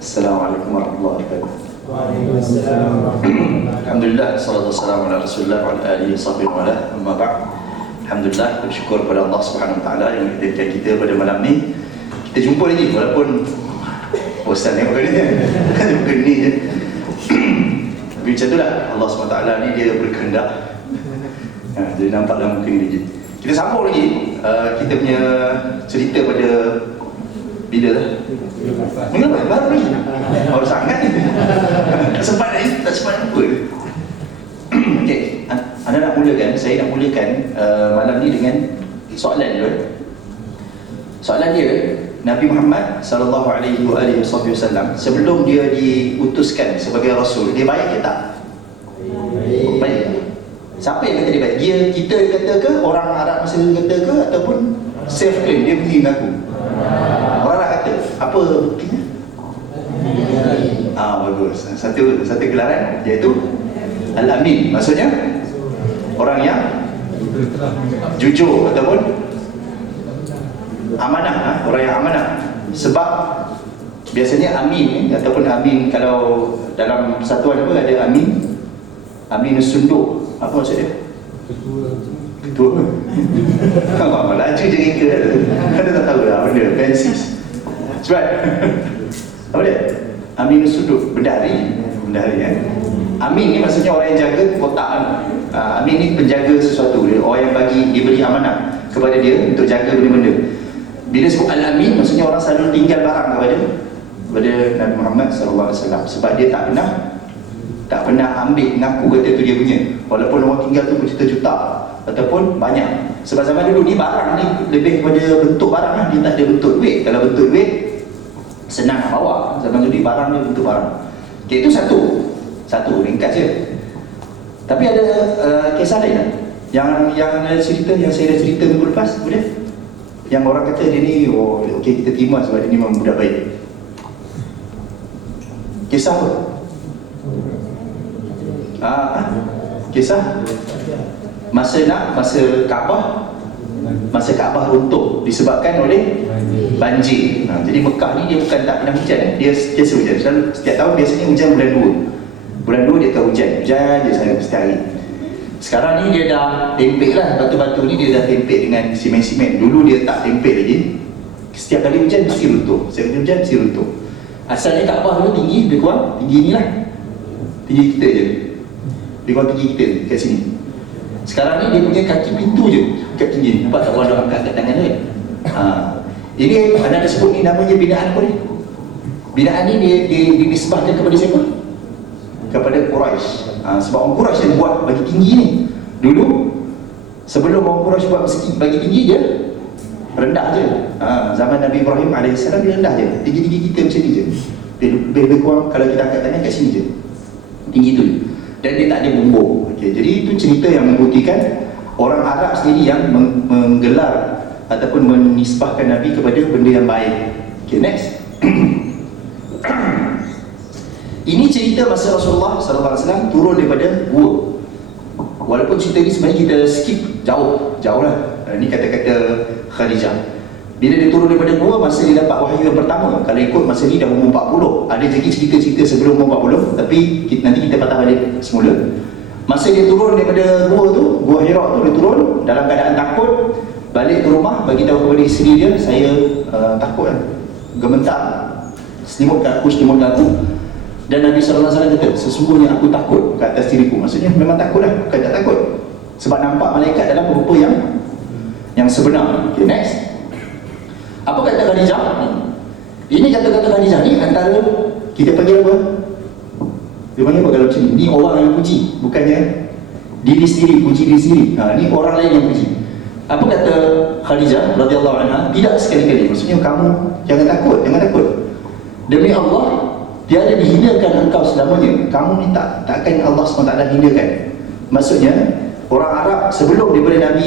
Assalamualaikum warahmatullahi wabarakatuh. Waalaikumsalam. Alhamdulillah, salatu wassalamu ala Rasulillah wa ala alihi wasahbihi wa ala amma ba'd. Alhamdulillah, bersyukur kepada Allah Subhanahu wa taala yang menjadikan kita pada malam ni. Kita jumpa lagi walaupun bosan tengok kali ni. Bukan ni je. Tapi macam itulah Allah Subhanahu wa taala ni dia berkehendak. Jadi nampak dalam muka ni je. Kita sambung lagi kita punya cerita pada bila lah? Minggu lepas, baru ni. Baru sangat ni. Tak sempat ni, tak sempat apa. Okey, anda nak mulakan, saya nak mulakan malam ni dengan soalan dulu. Soalan dia, Nabi Muhammad sallallahu alaihi wasallam sebelum dia diutuskan sebagai rasul, dia baik ke tak? Baik. Siapa yang kata dia baik? Kita kata ke, orang Arab masa dulu kata ke, ataupun self claim dia pergi mengaku? Orang Arab kata. Apa buktinya? Bagus. Satu gelaran iaitu Al-Amin. Maksudnya orang yang jujur ataupun amanah, orang yang amanah. Sebab biasanya amin ataupun amin, kalau dalam persatuan apa ada amin, amin sunduk. Apa maksud dia? Ketua. Laju je reka. Anda tak tahu lah benda pensis. Cepat. Apa dia? Amin sunduk. Bendahari kan? Amin ni maksudnya orang yang jaga kotaan. Amin ni penjaga sesuatu. Orang yang diberi amanah kepada dia untuk jaga benda-benda. Bila sebut Al-Amin, maksudnya orang selalu tinggal barang kepada Nabi Muhammad SAW. Sebab dia tak pernah ambil ngaku kata tu dia punya. Walaupun orang tinggal tu berjuta-juta ataupun banyak. Sebab zaman dulu ni barang ni lebih kepada bentuk barang lah. Dia tak ada bentuk duit. Kalau bentuk duit senang nak bawa. Zaman dulu ni barang ni bentuk barang. Okay, itu satu ringkas je. Tapi ada kisah lain tak? Yang ada cerita, yang saya dah cerita minggu lepas, boleh? Yang orang kata dia ni, okey kita terima sebab dia ni memang budak baik. Kisah apa? Kisah masa Kaabah runtuh disebabkan oleh banjir. Jadi Mekah ni dia bukan tak pernah hujan, dia setiap hujan. Setiap tahun biasanya hujan bulan 2. Bulan 2 dia akan hujan je setiap hari. Sekarang ni dia dah tempek lah, batu-batu ni dia dah tempek dengan simen-simen. Dulu dia tak tempek lagi. Setiap kali hujan mesti runtuh. Setiap kali hujan mesti runtuh. Asalnya Kaabah dulu tinggi, lebih kurang tinggi ni lah. Tinggi kita je. Lebih kurang tinggi kita kat sini. Sekarang ni dia punya kaki pintu je kat tinggi. Nampak tak orang dia angkat kat tangan tu kan? Ini anda sebut ni namanya binaan apa ni? Binaan ni dia dinisbahkan kepada siapa? Kepada Quraisy. Sebab orang Quraisy yang buat bagi tinggi ni. Dulu sebelum orang Quraisy buat mesjid bagi tinggi, dia rendah je. Zaman Nabi Ibrahim AS dia rendah je. Tinggi-tinggi kita macam ni je. Lebih kurang kalau kita angkat tangan kat sini je. Tinggi tu. Dan dia tak ada bumbung. Okay, jadi itu cerita yang membuktikan orang Arab sendiri yang menggelar ataupun menisbahkan Nabi kepada benda yang baik. Okay, next. Ini cerita masa Rasulullah SAW turun daripada gua. Walaupun cerita ni sebenarnya kita skip jauh lah. Ini kata-kata Khadijah. Bila dia turun daripada gua, masa dia dapat wahyu yang pertama. Kalau ikut masa ni dah umur 40. Ada lagi cerita-cerita sebelum umur 40, tapi nanti kita patah balik semula. Masa dia turun daripada gua tu, gua Hira tu, dia turun dalam keadaan takut. Balik ke rumah, bagi tahu kepada isteri dia, saya takut kan, gemetar, selimutkan aku. Dan Nabi SAW kata, sesungguhnya aku takut ke atas diriku. Maksudnya memang takut lah, bukan tak takut. Sebab nampak malaikat dalam rupa yang sebenar. Okay, next. Apa kata Khadijah? Ini kata-kata Khadijah ni antara kita panggil apa? Dia panggil apa kalau macam ni? Ni orang yang puji, bukannya diri sendiri, puji diri sendiri. Ni orang lain yang puji. Apa kata Khadijah radhiyallahu anha? Tidak sekali-kali. Maksudnya kamu jangan takut. Demi Allah, tiada dihinakan engkau selamanya. Kamu ni tak akan Allah SWT hinakan. Maksudnya orang Arab sebelum daripada Nabi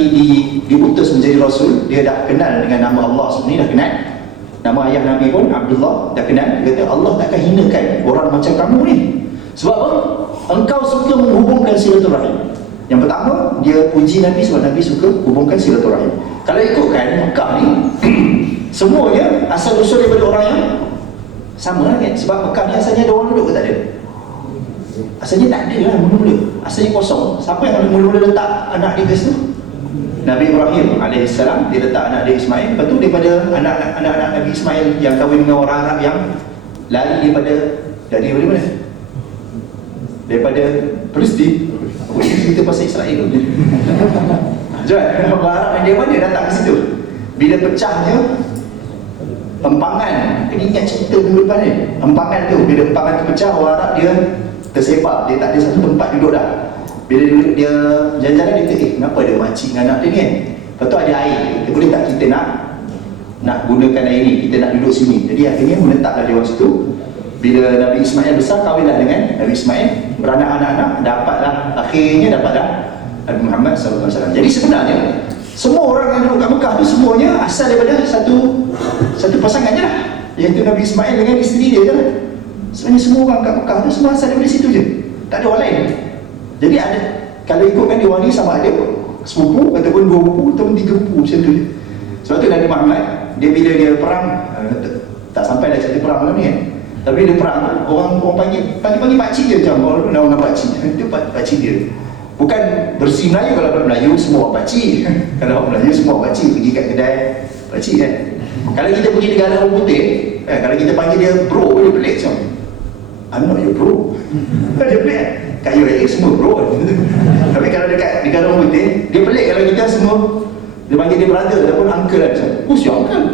diutus menjadi Rasul, dia dah kenal dengan nama Allah sebenarnya, dah kenal. Nama ayah Nabi pun Abdullah, dah kenal. Dia kata Allah takkan hinakan orang macam kamu ni. Sebab apa? Engkau suka menghubungkan silaturahim. Yang pertama, dia puji Nabi sebab Nabi suka hubungkan silaturahim. Kalau ikutkan Mekah ni semuanya asal usul daripada orang yang Sama lah kan, sebab Mekah ni asalnya ada orang duduk ke tak ada? Asalnya tak ada lah mula-mula, asalnya kosong. Siapa yang mula-mula letak anak dia ke situ? Nabi Ibrahim AS, dia letak anak dia Ismail. Lepas tu daripada anak-anak Nabi Ismail yang kahwin dengan orang Arab yang lari dari mana? Daripada Palestin. Apa ini cerita pasal Israel tu? Jangan, orang Arab yang dia mana datang ke situ? Bila pecahnya empangan, ini ingat cerita dulu depan ni. Empangan tu, bila empangan tu pecah, orang Arab dia tersebar, dia tak ada satu tempat duduk dah. Bila dia jalan-jalan, dia kata, kenapa ada makcik dengan anak dia ni kan? Lepas tu ada air, kita boleh tak kita nak gunakan air ni, kita nak duduk sini. Jadi akhirnya menetaplah dia orang situ. Bila Nabi Ismail besar, kahwinlah dengan Nabi Ismail, beranak anak-anak, akhirnya dapatlah Nabi Muhammad SAW. Jadi sebenarnya semua orang yang duduk kat Mekah tu semuanya asal daripada satu pasangan je lah, iaitu Nabi Ismail dengan isteri dia je lah. Sebenarnya semua orang kat Mekah tu semua asal daripada situ je, tak ada orang lain. Jadi ada, kalau ikutkan dia orang ni sama ada sepupu ataupun dua pupu ataupun tiga pupu, macam tu je. Sebab tu Nabi Muhammad, dia bila dia perang, tak sampai dah cerita perang lah ni kan, tapi dia perang, orang panggil pakcik dia macam orang pakcik. Itu pakcik dia. Bukan bersih Melayu, kalau orang Melayu semua orang pakcik. Kalau orang Melayu semua orang pakcik, pergi kat kedai pakcik kan. Kalau kita pergi negara orang putih, kalau kita panggil dia bro, dia pelik macam, I'm not your bro. Dia pelik kan? Kat UAE semua bro. Tapi kalau dekat negara orang putih, dia pelik kalau kita semua dia panggil dia brother ataupun uncle lah macam, who's your uncle?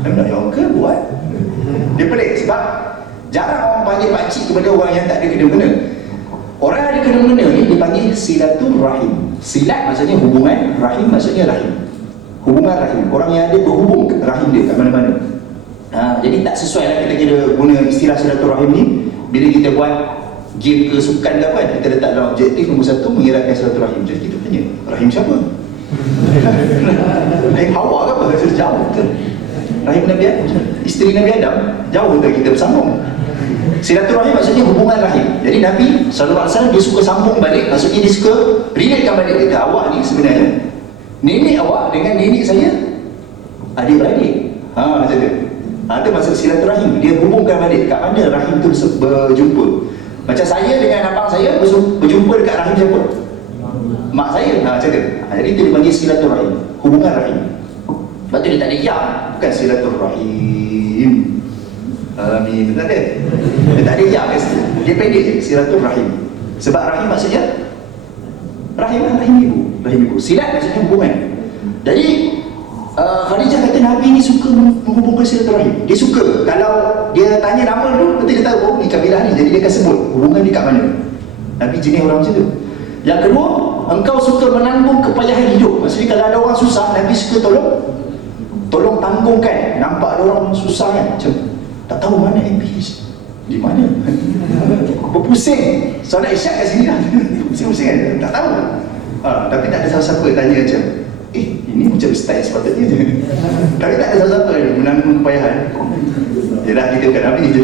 I'm not your uncle, what? Dia pelik sebab jarang orang panggil pakcik kepada orang yang tak ada kena-mengena. Orang yang ada kena-mengena ni dipanggil silaturrahim. Silat maksudnya hubungan, rahim maksudnya rahim. Hubungan rahim, orang yang ada berhubung rahim dia kat mana-mana. Jadi tak sesuai lah kita kira guna istilah silaturrahim ni. Bila kita buat game ke sukan ke apa kan, kita letak dalam objektif nombor 1, mengeratkan silaturahim. Jadi kita tanya, rahim siapa? Rahim Hawa ke apa? Jauh ke? Rahim Nabi Adam, isteri Nabi Adam, jauh ke kita bersambung? Silaturahim maksudnya hubungan rahim. Jadi Nabi SAW dia suka sambung balik, maksudnya dia suka relatekan balik. Kata, awak ni sebenarnya nenek awak dengan nenek saya adik-beradik. Macam tu. Itu maksud silaturahim. Dia hubungkan balik kat mana rahim tu berjumpa. Macam saya dengan abang saya berjumpa dekat rahim siapa? Mak saya. Macam tu. Jadi itu dipanggil silaturahim, hubungan rahim. Lepas tu dia tak ada ya, bukan silaturahim. Amin, tak ada. Dia tak ada ya kat situ. Dia pendek je, silaturahim. Sebab rahim maksudnya rahim ibu. Silat maksudnya hubungan. Jadi Khadijah kata Nabi ni suka menghubungkan silaturahim. Dia suka, kalau dia tanya nama dulu, nanti dia tahu, oh ni kabilah ni, jadi dia akan sebut hubungan ni kat mana. Nabi jenis orang macam tu. Yang kedua, engkau suka menanggung kepayahan hidup. Maksudnya kalau ada orang susah, Nabi suka tolong tanggungkan. Nampak ada orang susah kan, macam tak tahu mana MPH, di mana? Berpusing. Solat isyak kat sini lah. Pusing-pusing kan, tak tahu. Tapi tak ada siapa-siapa tanya macam, ini macam style sepatutnya je. Tapi tak ada siapa-siapa menanggung kepayahan. Yalah, kita bukan Nabi je.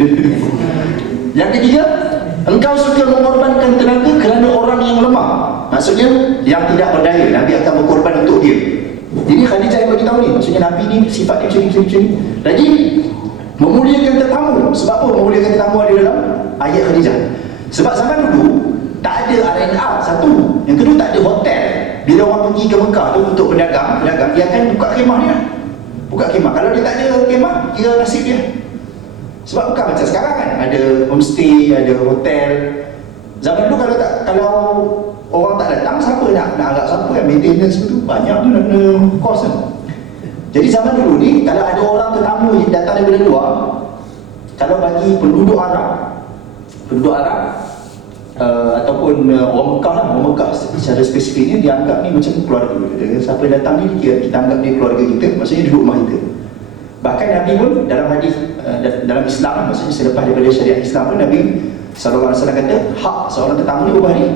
Yang ketiga, engkau suka mengorbankan tenaga kerana orang yang lemah. Maksudnya yang tidak berdaya, Nabi akan berkorban untuk dia. Jadi Khadijah yang beritahu ni, maksudnya Nabi ni sifat dia macam ni. Lagi memuliakan tetamu. Sebab apa memuliakan tetamu ada dalam ayat Khadijah? Sebab zaman dulu tak ada R&R, satu. Yang kedua, tak ada hotel. Bila orang pergi ke Mekah tu untuk berdagang, dia akan buka khemah dia. Buka khemah. Kalau dia tak ada khemah, kira nasib dia. Sebab bukan macam sekarang kan, ada homestay, ada hotel. Zaman dulu kalau orang tak datang, siapa nak agak siapa yang maintenance tu banyak tu nak kena kos kan. Jadi zaman dulu ni, kalau ada orang tetamu yang datang daripada luar, kalau bagi penduduk Arab ataupun orang Mekah lah, orang Mekah secara spesifiknya dianggap ni macam keluarga. Siapa yang datang ni kita anggap dia keluarga kita, maksudnya duduk rumah kita. Bahkan Nabi pun dalam hadis dalam Islam, maksudnya selepas daripada syariat Islam pun, Nabi SAW kata hak seorang tetamu ni berapa hari?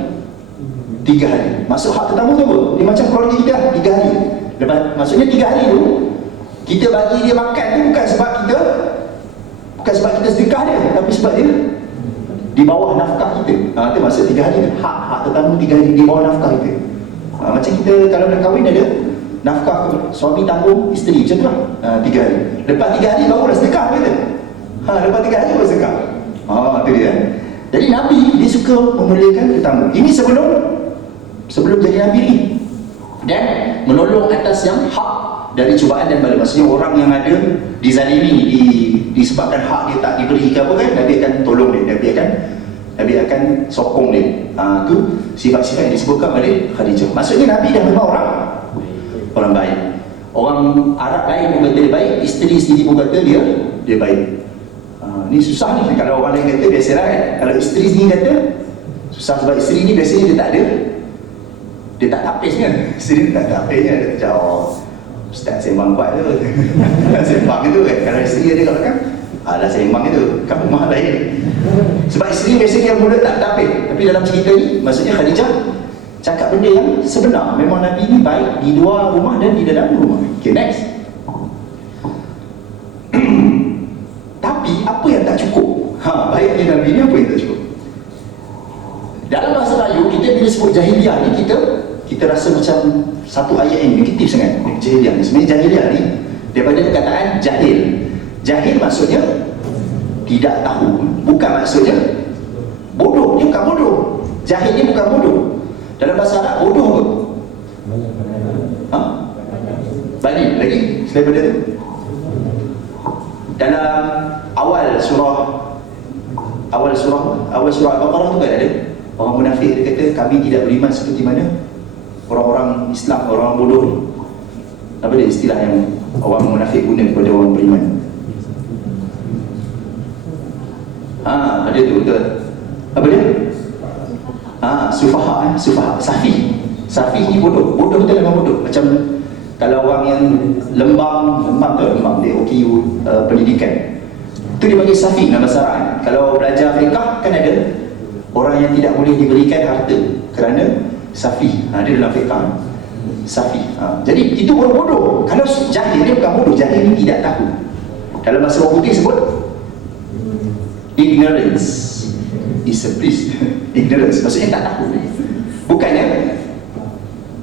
3 hari. Maksud hak tetamu tu apa? Dia macam keluarga kita 3 hari. Lepas, maksudnya 3 hari tu kita bagi dia makan tu bukan sebab kita sedekah dia, tapi sebab dia di bawah nafkah kita. Itu maksud 3 hari tu. Hak tetamu 3 hari di bawah nafkah kita. Macam kita kalau nak kahwin ada nafkah suami tanggung isteri, macam tu lah. 3 hari. Lepas 3 hari barulah sedekah kita. Lepas 3 hari baru sedekah. Tu dia. Jadi Nabi dia suka memuliakan tetamu. Ini sebelum jadi Nabi ni. Dan menolong atas yang hak dari cubaan dan bala. Maksudnya orang yang ada dizalimi, disebabkan hak dia tak diberi ke apa kan, Nabi akan tolong dia, Nabi akan sokong dia. Tu sifat-sifat yang disebutkan oleh Khadijah. Maksudnya Nabi dah memang orang baik. Orang Arab lain pun kata dia baik, isteri sendiri pun kata dia baik. Ni susah ni, kalau orang lain kata biasalah kan. Kalau isteri sendiri kata susah, sebab isteri ni biasanya dia tak tapis kan. Isteri tak tapis kan, dia jauh ustaz sembang kuat tu. Sembang itu kan, kalau isteri dia kat belakang, alah sembang itu, kat rumah lain. Sebab isteri biasanya yang muda tak tapis. Tapi dalam cerita ni, maksudnya Khadijah cakap benda yang sebenar. Memang Nabi ni baik di luar rumah dan di dalam rumah. Okay, next. Tapi apa yang tak cukup? Baiknya Nabi ni apa yang tak cukup? Dalam bahasa Melayu, kita bila sebut jahiliah ni, kita rasa macam satu ayat yang negatif sangat. Jahiliah ni, sebenarnya jahiliah ni daripada perkataan jahil. Jahil maksudnya tidak tahu, bukan maksudnya bodoh. Dia bukan bodoh. Jahil ni bukan bodoh. Dalam bahasa Arab, bodoh apa? Balik lagi selain daripada tu. Dalam awal surah Al-Baqarah tu kan ada orang munafik, dia kata kami tidak beriman seperti mana orang-orang Islam, orang bodoh ni. Apa dia istilah yang orang munafik guna kepada orang beriman? Ada tu betul. Apa dia? Sufaha. Safi ni bodoh betul, memang bodoh. Macam kalau orang yang lembang dia OKU pendidikan, itu dia panggil safi dalam bahasa Arab. Kalau belajar fiqh kan ada orang yang tidak boleh diberikan harta kerana safi. Dia dalam fiqh safi. Jadi itu orang bodoh. Kalau jahil, dia bukan bodoh. Jahil ni tidak tahu. Dalam bahasa orang putih sebut ignorance is a bliss. Ignorance maksudnya tak tahu.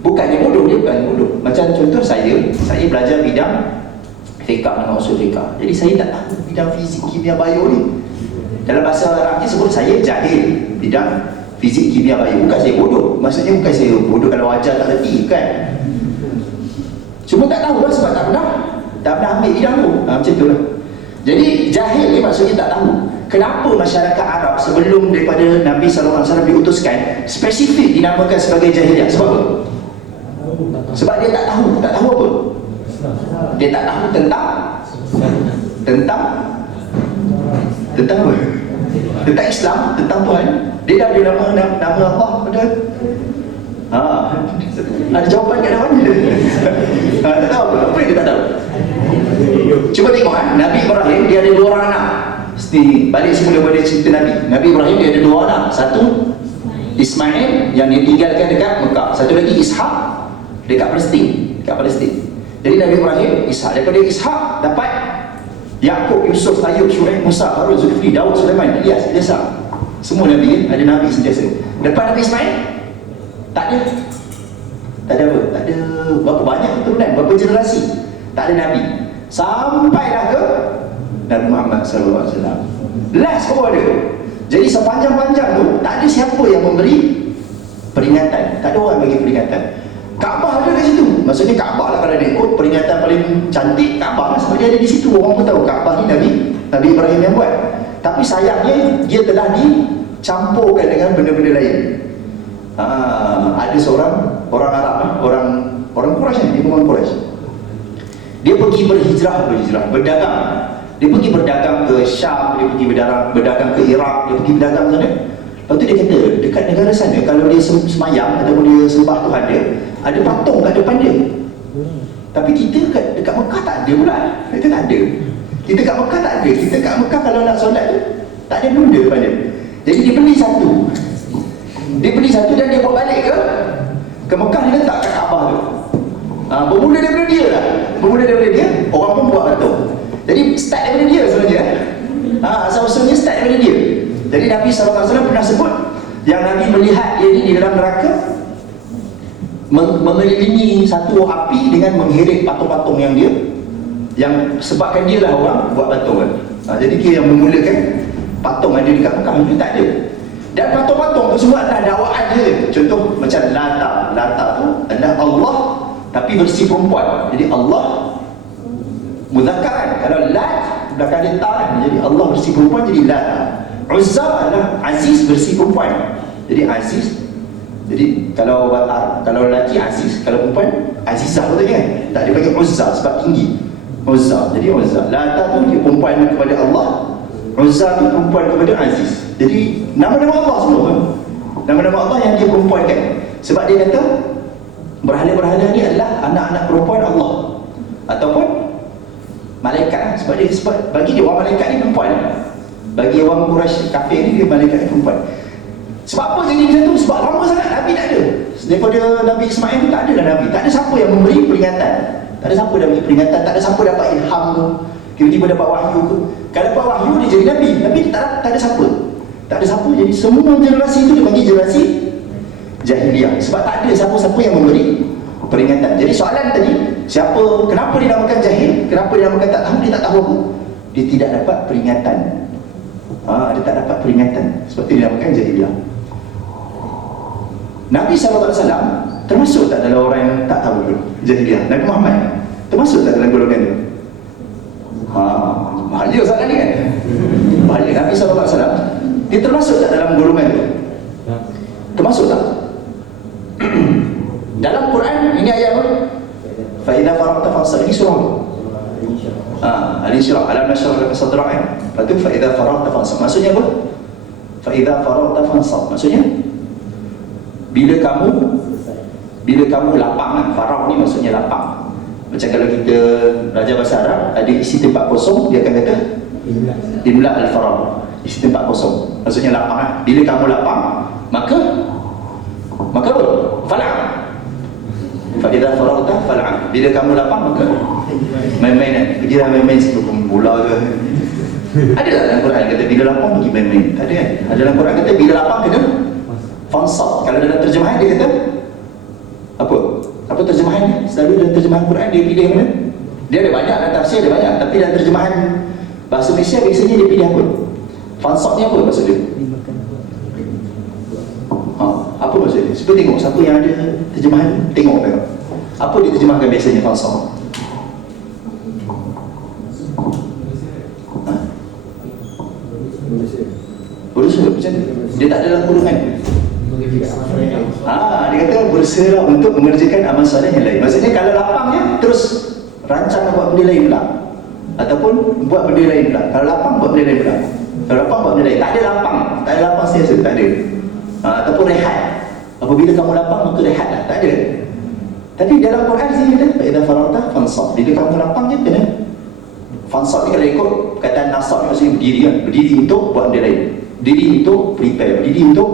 Bukannya bodoh, dia bukan bodoh. Macam contoh saya belajar bidang fiqh dengan usul fiqh. Jadi saya tak tahu bidang fizik, kimia, bio ni. Dalam bahasa Arab ni sebut saya jahil bidang fizik, kimia, bio. Bukan saya bodoh. Maksudnya bukan saya bodoh kalau ajar tak reti, kan. Cuma tak tahu lah sebab tak pernah ambil bidang tu. Macam tu lah. Jadi jahil ni maksudnya tak tahu. Kenapa masyarakat Arab sebelum daripada Nabi SAW diutuskan spesifik dinamakan sebagai jahiliah? Sebab apa? Sebab dia tak tahu apa? Dia tak tahu tentang apa? Tentang Islam, tentang Tuhan. Dia dah ada nama Allah pada. Ada jawapan kat dalam dia. Tak tahu apa yang dia tak tahu. Cuba tengok Nabi Ibrahim dia ada 2 orang anak. Mesti balik semula pada cerita Nabi Ibrahim dia ada 2 anak. Satu Ismail yang dia tinggalkan dekat Mekah. Satu lagi Ishak dekat Palestin. Jadi Nabi Ibrahim, Ishak. Daripada Ishak dapat Yaqub, Yusuf, Ayub, Syuaib, Musa, Harun, Zulkifli, Daud, Sulaiman, Ilyas, Ilyasa. Semua Nabi ada Nabi sentiasa. Lepas Nabi Ismail tak ada apa? Tak ada berapa banyak keturunan, berapa generasi. Tak ada Nabi. Sampailah ke Nabi Muhammad SAW. Last baru ada. Jadi sepanjang-panjang tu tak ada siapa yang memberi peringatan. Tak ada orang bagi peringatan. Kaabah ada kat situ. Maksudnya Kaabah lah kalau dia ikut peringatan paling cantik, Kaabah lah sebab dia ada di situ. Orang pun tahu Kaabah ni Nabi Ibrahim yang buat. Tapi sayangnya dia telah dicampurkan dengan benda-benda lain. Ada seorang orang Arab, orang Quraisy, dia bukan Quraisy. Dia pergi berhijrah, berdagang. Dia pergi berdagang ke Syam, dia pergi berdagang ke Iraq, dia pergi berdagang sana. Lepas tu dia kata, dekat negara sana kalau dia semayang ataupun dia sembah Tuhan dia, ada patung kat depan dia. Tapi kita dekat Mekah tak ada pula. Kita tak ada. Kita kat Mekah tak ada. Kita kat Mekah kalau nak solat tu tak ada benda depan dia. Jadi dia beli satu dan dia bawa balik ke Mekah, dia letak kat Kaabah tu. Bermula daripada dia lah. Orang pun buat patung. Jadi start daripada dia sebenarnya. Asal-usulnya start daripada dia. Jadi Nabi SAW pernah sebut yang Nabi melihat dia ni di dalam neraka mengelilingi satu api dengan mengheret patung-patung yang sebabkan dia lah orang buat patung kan. Jadi dia yang memulakan patung ada dekat Mekah itu tak ada. Dan patung-patung tu semua adalah dakwaan dia. Contoh macam Lata tu adalah Allah tapi versi perempuan. Jadi Allah muzakkar kan. Kalau Lat belakang dia ta kan. Jadi Allah versi perempuan jadi Lata. Uzza adalah Aziz versi perempuan. Jadi Aziz. Jadi kalau lelaki Aziz, kalau perempuan Azizah betul kan? Tak dia panggil Uzza sebab tinggi. Uzza. Jadi Uzza. Lata tu dia perempuan kepada Allah. Uzza tu perempuan kepada Aziz. Jadi nama-nama Allah semua. Nama-nama Allah yang dia perempuankan. Sebab dia kata berhala-berhala ni adalah anak-anak perempuan Allah ataupun malaikat. Sebab bagi dia orang malaikat ni perempuan. Bagi orang Quraisy kafir ni dia malaikat ni perempuan. Sebab apa jadi macam tu? Sebab lama sangat Nabi tak ada. Daripada Nabi Ismail tu tak ada dah Nabi. Tak ada siapa yang memberi peringatan. Tak ada siapa yang memberi peringatan. Tak ada siapa dapat ilham tu. Tiba-tiba dapat wahyu tu. Kalau dapat wahyu dia jadi Nabi. Nabi tak ada siapa. Tak ada siapa. Jadi semua generasi tu dia panggil generasi jahiliah. Sebab tak ada siapa-siapa yang memberi peringatan. Jadi soalan tadi, kenapa dinamakan jahil? Kenapa dinamakan tak tahu? Dia tak tahu apa? Dia tidak dapat peringatan. Dia tak dapat peringatan. Sebab itu dinamakan jahiliah. Nabi SAW termasuk tak dalam orang yang tak tahu dulu jahiliah? Nabi Muhammad termasuk tak dalam golongan itu? Bahaya soalan ni kan? Bahaya. Nabi SAW dia termasuk tak dalam golongan itu? Termasuk tak? Dalam Quran ini ayat apa? Fa'idha faraqta fansab. Ini surah Al-Isra. Alam nashrah laka sadrak kan? Lepas tu fa'idha faraqta fansab. Maksudnya apa? Fa'idha faraqta fansab. Maksudnya bila kamu lapang kan? Faraq ni maksudnya lapang. Macam kalau kita belajar bahasa Arab, ada isi tempat kosong, dia akan kata imla al-faraq. Isi tempat kosong maksudnya lapang kan? Bila kamu lapang, maka apa? Fal'am. Fa'idha faraqta fal'am. Bila kamu lapang, maka main-main kan? Pergilah main-main sebelum bola ke. Ada tak dalam Quran kata bila lapang pergi main-main? Tak ada kan? Ada dalam Quran kata bila lapang kena fansab. Kalau dalam terjemahan dia kata apa terjemahan dia? Selalu dalam terjemahan Quran dia pilih mana? Dia ada banyak, dalam tafsir ada banyak. Tapi dalam terjemahan bahasa Malaysia biasanya dia pilih apa? Fansab ni apa maksud dia? Apa maksud dia? Cuba tengok siapa yang ada terjemahan. Tengok. Apa dia terjemahkan biasanya fansab? Berusaha macam ni. Dia tak ada dalam kurungan. Dia kata berusaha untuk mengerjakan amal soleh yang lain. Maksudnya kalau lapangnya terus rancang buat benda lain pula, ataupun buat benda lain pula. Kalau lapang buat benda lain pula. Kalau lapang buat benda lain. Tak ada lapang siasa, tak ada. Ataupun rehat. Apabila kamu lapang maka rehatlah. Tak ada. Tapi dalam Quran sini kata fa'idha faraqta fansab. Bila kamu lapang je kena fansab ni. Kalau ikut kataan nasab ni maksudnya berdiri kan. Berdiri untuk buat benda lain. Berdiri untuk prepare. Berdiri untuk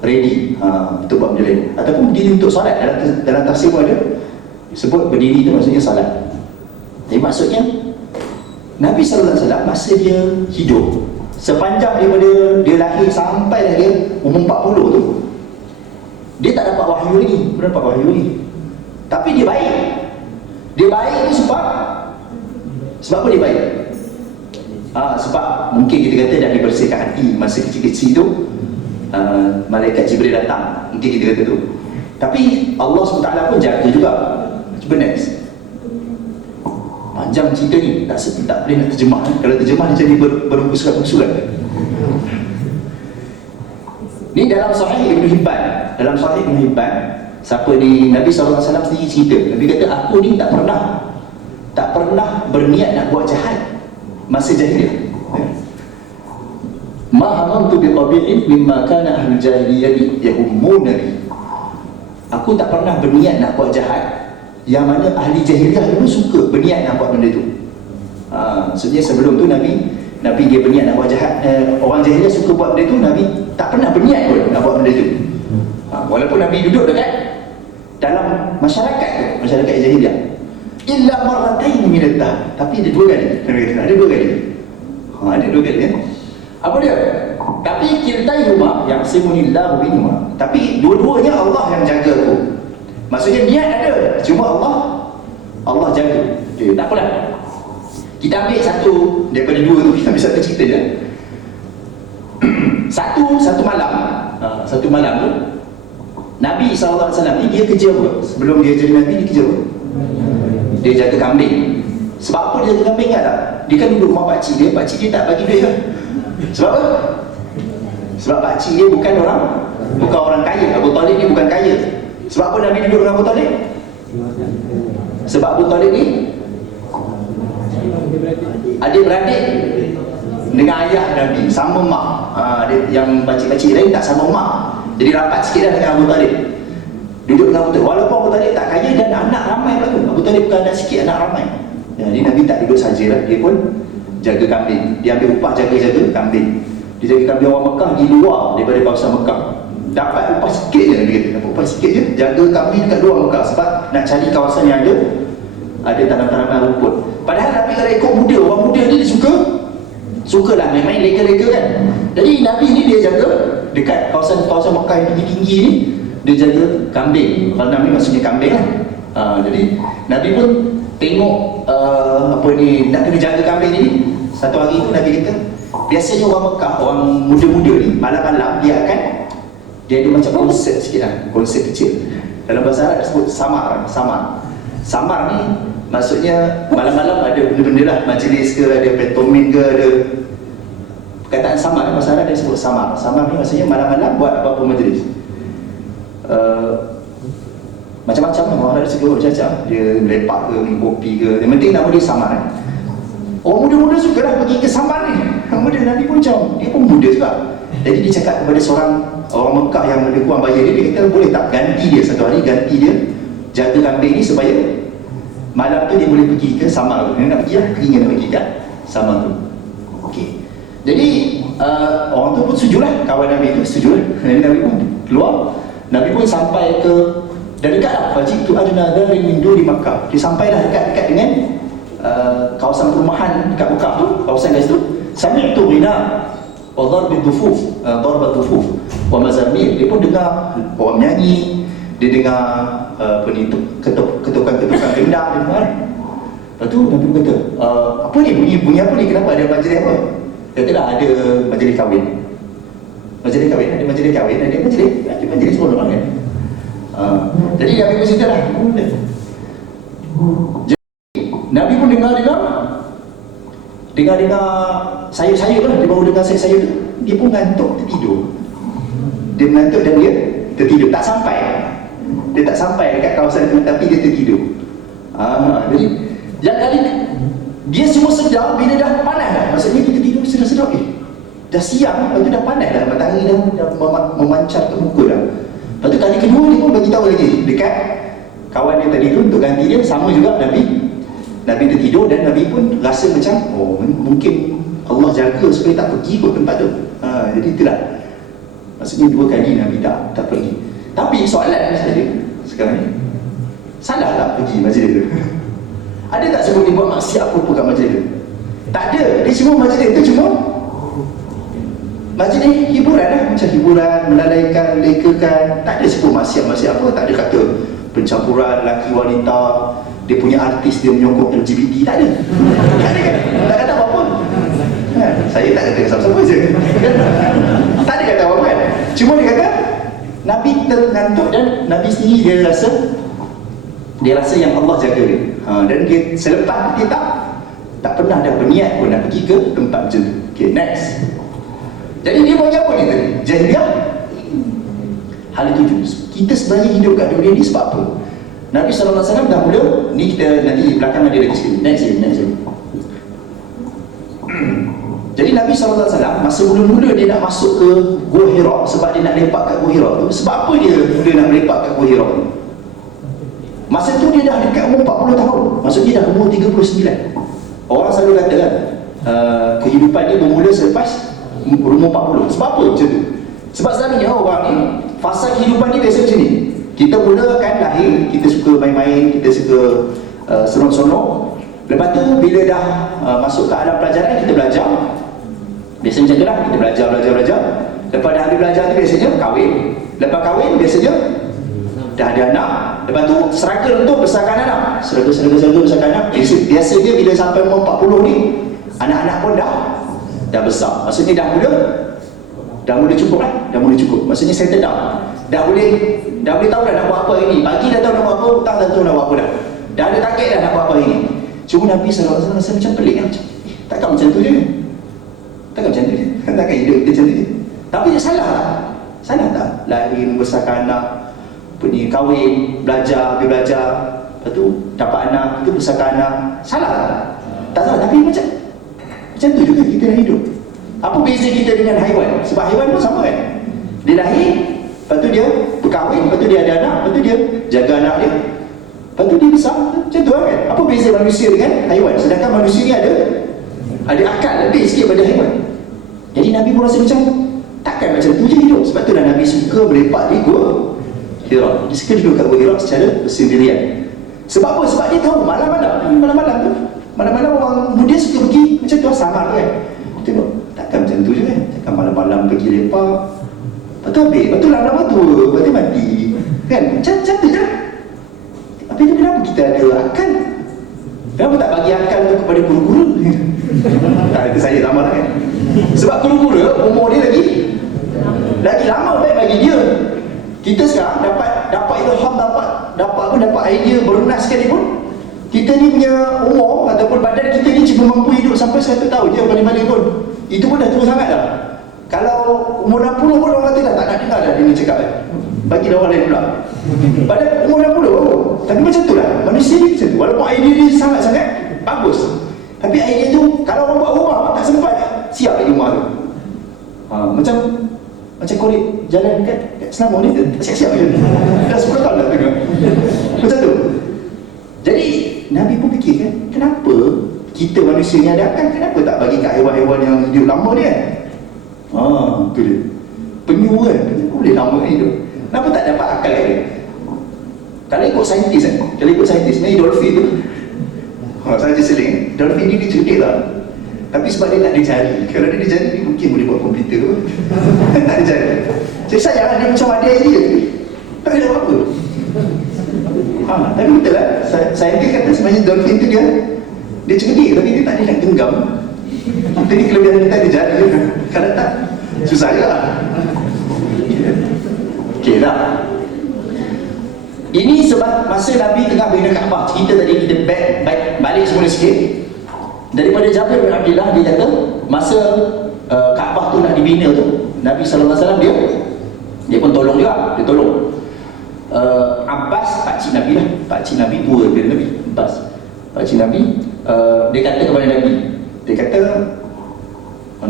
ready untuk buat benda lain. Ataupun berdiri untuk solat. Dalam tafsir pun ada sebut berdiri tu maksudnya solat. Jadi maksudnya Nabi SAW masa dia hidup, sepanjang daripada dia lahir sampai dia umur 40 tu, dia tak dapat wahyu lagi. Dia dapat wahyu lagi. Tapi dia baik. Dia baik tu sebab apa dia baik? Sebab mungkin kita kata dah dibersihkan hati masa kecil-kecil tu. Malaikat Jibril datang, mungkin kita kata tu. Tapi Allah SWT pun jaga juga. Cuba next. Panjang cerita ni, tak boleh nak terjemah. Kalau terjemah dia jadi berbusukan-busukan. Ni dalam Sahih Ibn Hibban. Dalam Sahih Ibn Hibban, siapa ni, Nabi SAW sendiri cerita. Nabi kata, aku ni tak pernah berniat nak buat jahat masa jahiliah. Ma hamantu biqabi'in mimma kana ahlul jahiliyah yahummuna bi. Aku tak pernah berniat nak buat jahat yang mana ahli jahiliah dulu suka berniat nak buat benda tu. Maksudnya sebelum tu Nabi dia berniat nak buat jahat. Orang jahiliah suka buat benda tu, Nabi tak pernah berniat pun nak buat benda tu. Walaupun Nabi duduk dekat dalam masyarakat jahiliah. Illa marratain min ad-dahr. Tapi ada 2 kali. Ada 2 kali. Ada 2 kali kan. Apa dia? Tapi kiltaihuma ya'simunillahu binhuma. Tapi dua-duanya Allah yang jaga aku. Maksudnya niat ada, cuma Allah jaga. Tak apalah. Kita ambil satu daripada dua tu, kita ambil satu cerita je. Satu malam, satu malam tu Nabi SAW ni dia kerja apa? Sebelum dia jadi Nabi, dia kerja apa? Dia jaga kambing. Sebab apa dia jaga kambing kan tak? Dia kan duduk rumah pakcik dia tak bagi duit kan? Sebab apa? Sebab pakcik dia bukan orang kaya. Abu Talib ni bukan kaya. Sebab apa Nabi duduk dengan Abu Talib? Sebab Abu Talib ni adik-beradik dengan ayah Nabi, sama mak. Yang pakcik-pakcik lain tak sama mak, jadi rapat sikit lah dengan Abu Talib. Duduk dengan Abu Talib, walaupun Abu Talib tak kaya dan anak ramai pula tu. Abu Talib bukan anak sikit, anak ramai. Jadi Nabi tak duduk sajalah, dia pun jaga kambing. Dia ambil upah jaga-jaga kambing. Dia jaga kambing orang Mekah di luar daripada kawasan Mekah. Dapat upah sikit je, dia kata, dapat upah sikit je, jaga kambing kat luar Mekah sebab nak cari kawasan yang ada tanam-tanaman rumput. Padahal Nabi kalau ikut muda, orang muda ni dia sukalah main-main lega-lega kan. Jadi Nabi ni dia jaga dekat kawasan Mekah yang tinggi-tinggi ni, dia jaga kambing. Kalau Nabi maksudnya kambing kan. Jadi Nabi pun tengok nak kena jaga kambing ni. Satu hari tu Nabi kata, biasanya orang Mekah, orang muda-muda ni malam-malam dia ada macam konsert sikit lah, konsert kecil. Dalam bahasa Arab disebut samar ni maksudnya malam-malam ada benda-benda lah, majlis ke, ada pantomim ke, ada perkataan samar. Bahasa Arab dia sebut samar. Samar ni maksudnya malam-malam buat apa-apa majlis. Macam-macam lah, orang Arab suka macam-macam. Dia melepak ke, minum kopi ke, yang penting nama dia samar kan. Orang muda-muda suka lah pergi ke samar ni. Orang muda, Nabi pun macam, dia pun muda juga. Jadi dia cakap kepada seorang orang Mekah yang lebih kurang bayar dia kata, boleh tak ganti dia satu hari, ganti dia jaga kambing ni supaya malam tu dia boleh pergi ke samar tu. Dia nak pergi lah, keringan nak pergi kat samar tu. Okey. Jadi orang tu pun setujulah, kawan Nabi tu setujulah. Jadi Nabi pun keluar. Nabi pun sampai ke, dah dekat lah, Fajib tu ada nadarin mindu di Makkah. Dia sampai dah dekat dengan kawasan perumahan dekat Makkah tu, kawasan kat situ. Sami'tu ghina wa darbi dhufuf, darba dhufuf wa mazamir. Dia pun dengar orang menyanyi, dia dengar ketukan gendang, dia dengar. Lepas tu Nabi kata, apa ni, bunyi apa ni, kenapa ada majlis apa? Dia kata ada majlis kahwin. Ada majlis semua orang kan. Jadi Nabi pun cerita lah. Jadi Nabi pun dengar sayur-sayur lah. Dia baru dengar sayur-sayur tu, dia pun ngantuk, tertidur. Dia mengantuk dan dia tertidur. Dia tak sampai dekat kawasan tu, tapi dia tertidur. Jadi yang kali dia semua sedar bila dah panas dah. Maksudnya kita tidur sedar-sedar, dah siang, lepas tu dah panas dah, matahari dah memancar ke muka dah. Lepas tu kali kedua dia pun bagi tahu lagi dekat kawan dia tadi tu untuk ganti dia. Sama juga Nabi tertidur dan Nabi pun rasa macam, mungkin Allah jaga supaya tak pergi ke tempat tu. Jadi itulah, maksudnya dua kali Nabi tak pergi. Tapi soalan saja sekarang ni, salah tak pergi majlis tu? Ada tak sebut dia buat maksiat apa-apa kat majlis tu? Tak ada. Dia cuma majlis tu cuma majlis hiburan lah, macam hiburan, melalaikan, lekakan. Tak ada sebut maksiat-maksiat apa. Tak ada kata pencampuran lelaki wanita, dia punya artis dia menyokong LGBT. Tak ada. Tak ada kan? Tak kata apa-apa. Saya tak kata siapa-siapa je. Tak ada kata apa-apa kan? Cuma dia kata Nabi terngantuk dan Nabi sendiri dia rasa yang Allah jaga dia. Dan dia selepas dia tak pernah ada berniat pun nak pergi ke tempat macam tu. Okay, next. Jadi dia bagi apa ni tadi? Jahiliyah. Hal itu juga. Kita sebenarnya hidup kat dunia ni sebab apa? Nabi SAW dah mula, ni kita nanti belakang ada lagi sikit. Next. Jadi Nabi SAW masa mula-mula dia nak masuk ke Gua Hira, sebab dia nak lepak kat Gua Hira tu. Sebab apa dia nak lepak kat Gua Hira tu? Masa tu dia dah dekat umur 40 tahun. Maksudnya dah umur 39. Orang selalu kata kan, kehidupan dia bermula selepas umur 40. Sebab apa macam tu? Sebab selalunya orang ni, fasa kehidupan dia biasa macam ni. Kita mula kan lahir, kita suka main-main, kita suka seronok-seronok. Lepas tu bila dah masuk ke alam pelajaran, kita belajar. Biasa macam tu lah, kita belajar. Lepas dah habis belajar tu biasanya kahwin. Lepas kahwin biasanya dah ada anak, lepas tu struggle untuk besarkan anak, struggle besarkan anak. Biasanya bila sampai umur 40 ni, anak-anak pun dah besar. Maksudnya dah mula cukup lah, dah mula cukup. Maksudnya settle down. Dah boleh tahu dah nak buat apa hari ni. Pagi dah tahu nak buat apa, petang dah tahu nak buat apa dah. Dah ada target dah nak buat apa hari ni. Cuma Nabi SAW rasa macam pelik kan. Takkan macam tu je. Takkan hidup kita macam tu je. Tapi dia salah tak? Salah tak? Lahir, membesarkan anak, kahwin, belajar, lepas tu dapat anak, itu besarkan anak. Salah tak? Tak salah, tapi macam tu juga kita dah hidup. Apa beza kita dengan haiwan? Sebab haiwan pun sama kan? Dia lahir, lepas tu dia berkahwin, lepas tu dia ada anak, lepas tu dia jaga anak dia, lepas tu dia besar. Macam tu kan? Apa beza manusia dengan haiwan? Sedangkan manusia ni ada akal lebih sikit pada haiwan. Jadi Nabi pun rasa macam takkan macam tu je hidup. Sebab tu dah Nabi suka berlepak di Gua Hira. Dia suka duduk kat Gua Hira secara bersendirian. Sebab apa? Sebab dia tahu malam-malam orang muda suka pergi macam tu, samar kan. Tengok, takkan macam tu je kan. Takkan malam-malam pergi lepak, lepas tu habis, lepas tu lama-lama tua, lepas tu mati kan. Macam tu je. Tapi kenapa kita ada akal? Kenapa tak bagi akal tu kepada guru-guru? Tak, itu saya lama kan. Sebab guru-guru umur dia lagi lama baik bagi dia. Kita sekarang dapat ilham, dapat idea berunas sekalipun, kita ni punya umur ataupun badan kita ni cuma mampu hidup sampai 100 tahun je paling-paling pun. Itu pun dah tua sangat dah. Kalau umur 60 pun orang kata dah tak nak dengar dah dia ni cakap bagi dah orang lain pula. Padahal umur 60 tapi macam tu lah manusia ni macam tu. Walaupun idea dia sangat-sangat bagus, tapi idea tu kalau orang buat rumah tak sempat siap lagi rumah tu. Macam korek jalan kat Selangor ni tak siap-siap je. Dah 10 tahun dah tengok. Macam tu. Jadi Nabi pun fikir kan, kenapa kita manusia ni ada akal, kenapa tak bagi kat haiwan-haiwan yang hidup lama ni kan? Tu dia. Penyu kan, boleh lama hidup. Kenapa tak dapat akal kat dia? Kalau ikut saintis kan, sebenarnya dolphin tu saja seling. Dolphin ni dia cerdik lah. Tapi sebab dia tak ada jari. Kalau dia ada jari, dia mungkin boleh buat komputer tu. Tak ada jari. Jadi sayanglah dia macam ada idea, tak ada apa-apa. Tapi betul lah, saintis kata sebenarnya dolphin tu dia cerdik, tapi dia tak ada nak genggam. Jadi kelebihan dia tak ada jari. Kalau tak, susah je lah. Okey lah. Ini sebab masa Nabi tengah bina Kaabah. Cerita tadi kita balik semula sikit. Daripada Jabir bin Abdullah, dia kata masa Kaabah tu nak dibina tu, Nabi SAW dia pun tolong juga. Dia tolong Abbas, pakcik Nabi lah, pakcik Nabi tua dia Nabi Abbas, pakcik Nabi, dia kata kepada Nabi, dia kata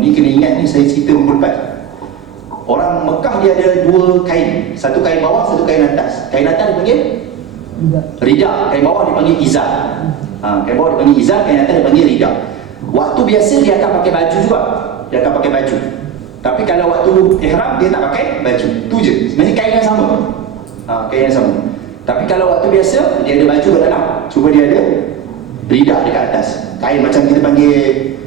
ni kena ingat ni, saya cerita minggu lepas. Orang Mekah dia ada dua kain, satu kain bawah, satu kain atas. Kain atas dipanggil rida, kain bawah dipanggil izar. Kain bawah dipanggil izar, kain atas dipanggil rida. Waktu biasa dia akan pakai baju juga, dia akan pakai baju. Tapi kalau waktu ihram dia tak pakai baju, tu je. Sebenarnya kain yang sama, kain yang sama. Tapi kalau waktu biasa dia ada baju kat dalam, cuma dia ada rida dekat atas. Kain macam kita panggil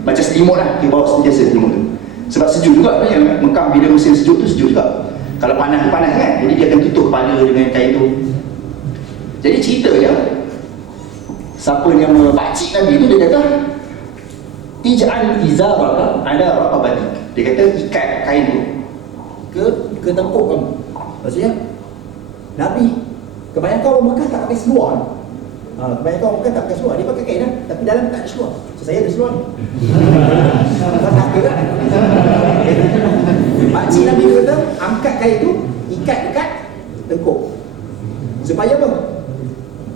macam selimut lah, dia bawa sentiasa selimut tu. Sebab sejuk juga sebenarnya. Mekah bila musim sejuk tu sejuk juga. Kalau panas tu panas kan, jadi dia akan tutup kepala dengan kain tu. Jadi cerita je, siapa yang pakcik Nabi tu, dia kata ij'al izaraka ala raqabatik. Dia kata ikat kain tu ke tengkuk kamu. Maksudnya Nabi, kebanyakan orang Mekah tak pakai seluar. Kebanyakan orang Mekah tak pakai seluar, dia pakai kain lah, tapi dalam tak ada seluar. So, saya ada seluar ni. Tak ada kan? Pakcik Nabi kata angkat kain tu, ikat dekat tengkuk. Supaya apa?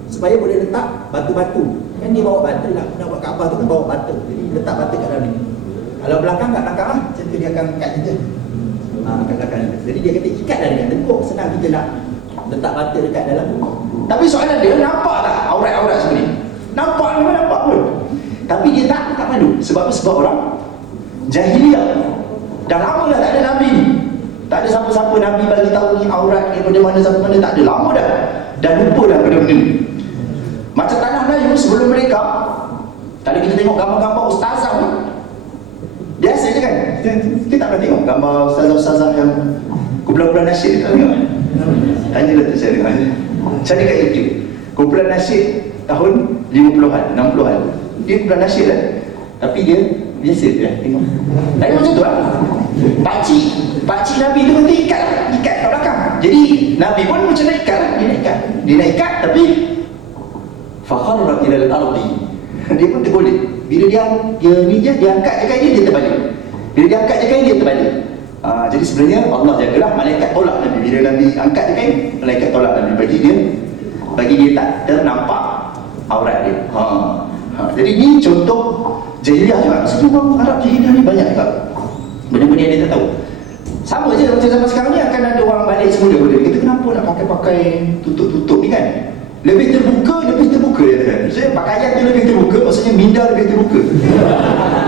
Supaya boleh letak batu-batu. Kan dia bawa batu nak buat Kaabah tu kan bawa batu. Jadi letak batu kat dalam ni. Kalau belakang kat belakang lah, macam tu dia akan ikat je. Kat belakang. Jadi dia kata ikat dah dekat tengkuk, senang kita nak letak batu dekat dalam tu. Tapi soalan dia, nampak tak aurat-aurat semua ni? Nampak pun. Tapi dia tak malu. Sebab apa? Sebab orang jahiliah. Dah lama dah tak ada Nabi ni. Tak ada siapa-siapa Nabi bagi tahu ni aurat daripada mana sampai mana, tak ada. Lama dah. Dah lupa dah benda-benda ni. Macam tanah Melayu sebelum mereka, kalau kita tengok gambar-gambar ustazah ni, biasa je kan? Kita tak pernah tengok gambar ustazah-ustazah yang kumpulan-kumpulan nasyid. Tanya lah tu saya dengar. Cari kat YouTube kumpulan nasyid tahun 50-an, 60-an. Dia kumpulan nasyid lah, tapi dia biasa je lah tengok. Tapi macam tu lah. Pakcik Nabi tu kata ikat kat belakang. Jadi Nabi pun macam nak ikat lah. Dia nak ikat tapi fakharra ila al-ardi. Dia pun tergolek. Bila dia angkat je kain dia terbalik. Bila dia angkat je kain dia terbalik. Jadi sebenarnya Allah jagalah malaikat tolak Nabi. Bila Nabi angkat je kain, malaikat tolak Nabi bagi dia tak ternampak aurat dia. Jadi ni contoh jahiliah juga. Maksudnya orang Arab jahiliah ni banyak juga benda-benda yang dia tak tahu. Sama je macam zaman sekarang ni, akan ada orang balik semula boleh. Kita kenapa nak pakai tutup-tutup ni kan? Lebih terbuka dia kan. Maksudnya pakaian tu lebih terbuka, maksudnya minda lebih terbuka.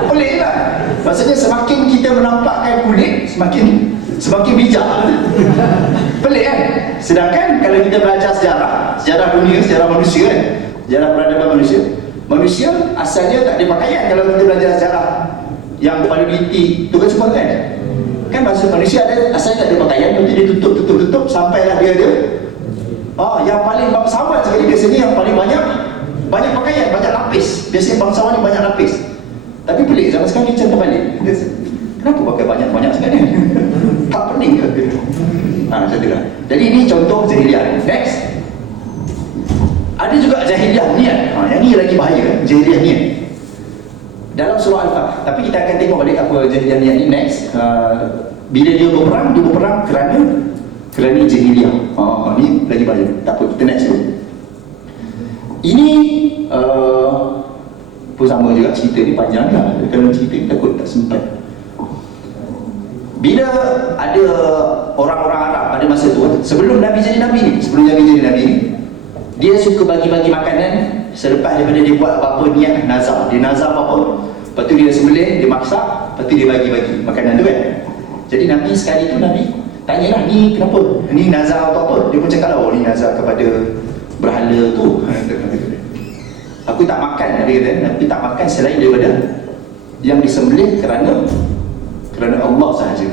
Boleh lah. Maksudnya semakin kita menampakkan kulit, semakin bijak. Pelik kan? Sedangkan kalau kita belajar sejarah dunia, sejarah manusia kan, sejarah peradaban manusia asalnya tak ada pakaian. Kalau kita belajar sejarah yang paleolitik tu kan semua kan masa manusia ada asalnya tak ada pakaian, nanti dia tutup sampailah dia ada yang paling bangsawan sekali biasanya yang paling banyak pakaian, banyak lapis. Biasanya bangsawan ni banyak lapis. Tapi pelik zaman sekarang ni macam terbalik. Kenapa pakai banyak-banyak sebenarnya? Tak pening ke? Macam tu lah. Jadi ini contoh jahiliah. Next, ada juga jahiliah niat. Yang ni lagi bahaya, jahiliah niat dalam surah Al-Fatih. Tapi kita akan tengok balik apa jahiliah niat ni next. Bila dia berperang kerana jahiliah. Ni lagi bahaya. Tak apa, kita next dulu. Ini pun sama juga, cerita ni panjang lah. Kalau cerita ni takut tak sempat. Bila ada orang-orang Arab pada masa tu, sebelum Nabi jadi Nabi ni, dia suka bagi-bagi makanan selepas daripada dia buat apa-apa niat nazar. Dia nazar apa-apa, lepas tu dia sembelih, dia masak, lepas tu dia bagi-bagi makanan tu kan. Jadi Nabi sekali tu, Nabi tanyalah, ni kenapa? Ni nazar atau apa? Dia pun cakap lah, ni nazar kepada berhala tu. Aku tak makan, Nabi kata, Nabi tak makan selain daripada yang disembelih kerana Allah sahaja.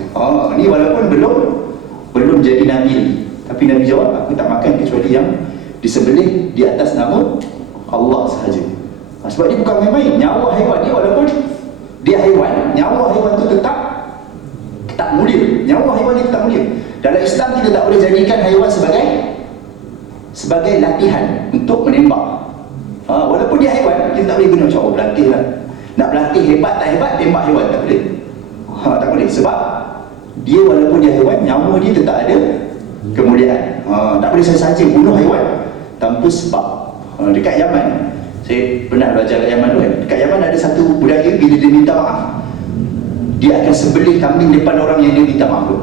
Ni walaupun belum jadi Nabi lagi, tapi Nabi jawab, aku tak makan kecuali yang disembelih di atas nama Allah sahaja. Sebab dia bukan main-main. Nyawa haiwan ni, walaupun dia haiwan, nyawa haiwan tu tetap mulia. Nyawa haiwan ni tetap mulia. Dalam Islam kita tak boleh jadikan haiwan sebagai latihan untuk menembak. Walaupun dia haiwan, kita tak boleh guna macam berlatih lah. Nak berlatih hebat tak hebat, tembak haiwan tak boleh. Tak boleh, sebab dia walaupun dia haiwan, nyawa dia tetap ada kemuliaan. Tak boleh saja bunuh haiwan tanpa sebab. Dekat Yaman, saya pernah belajar kat Yaman tu kan. Dekat Yaman ada satu budaya, bila dia minta maaf, dia akan sembelih kambing depan orang yang dia minta maaf tu.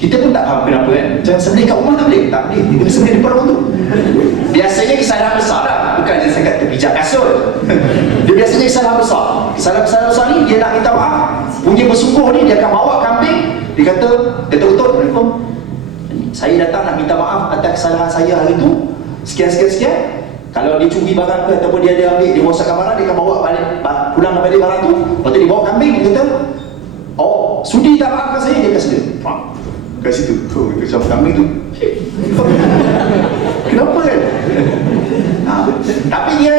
Kita pun tak faham kenapa kan. Macam sembelih kat rumah tak boleh. Dia kena sembelih depan orang tu. Biasanya kesalahan besar lah, bukan dia sangat terpijak kasut. Dia biasanya kesalahan besar. Kesalahan besar ni, dia nak minta maaf, punya bersungguh ni, dia akan bawa kambing. Dia kata, Datuk, saya datang nak minta maaf atas kesalahan saya hari tu, sekian. Kalau dia curi barang ke ataupun dia ada ambil, dia rosakkan barang, dia akan bawa balik, pulang balik barang tu. Lepas tu dia bawa kambing, dia kata, sudi tak maafkan saya, dia kasi dia kat situ. Kita campur kambing tu. Kenapa kan? Tapi dia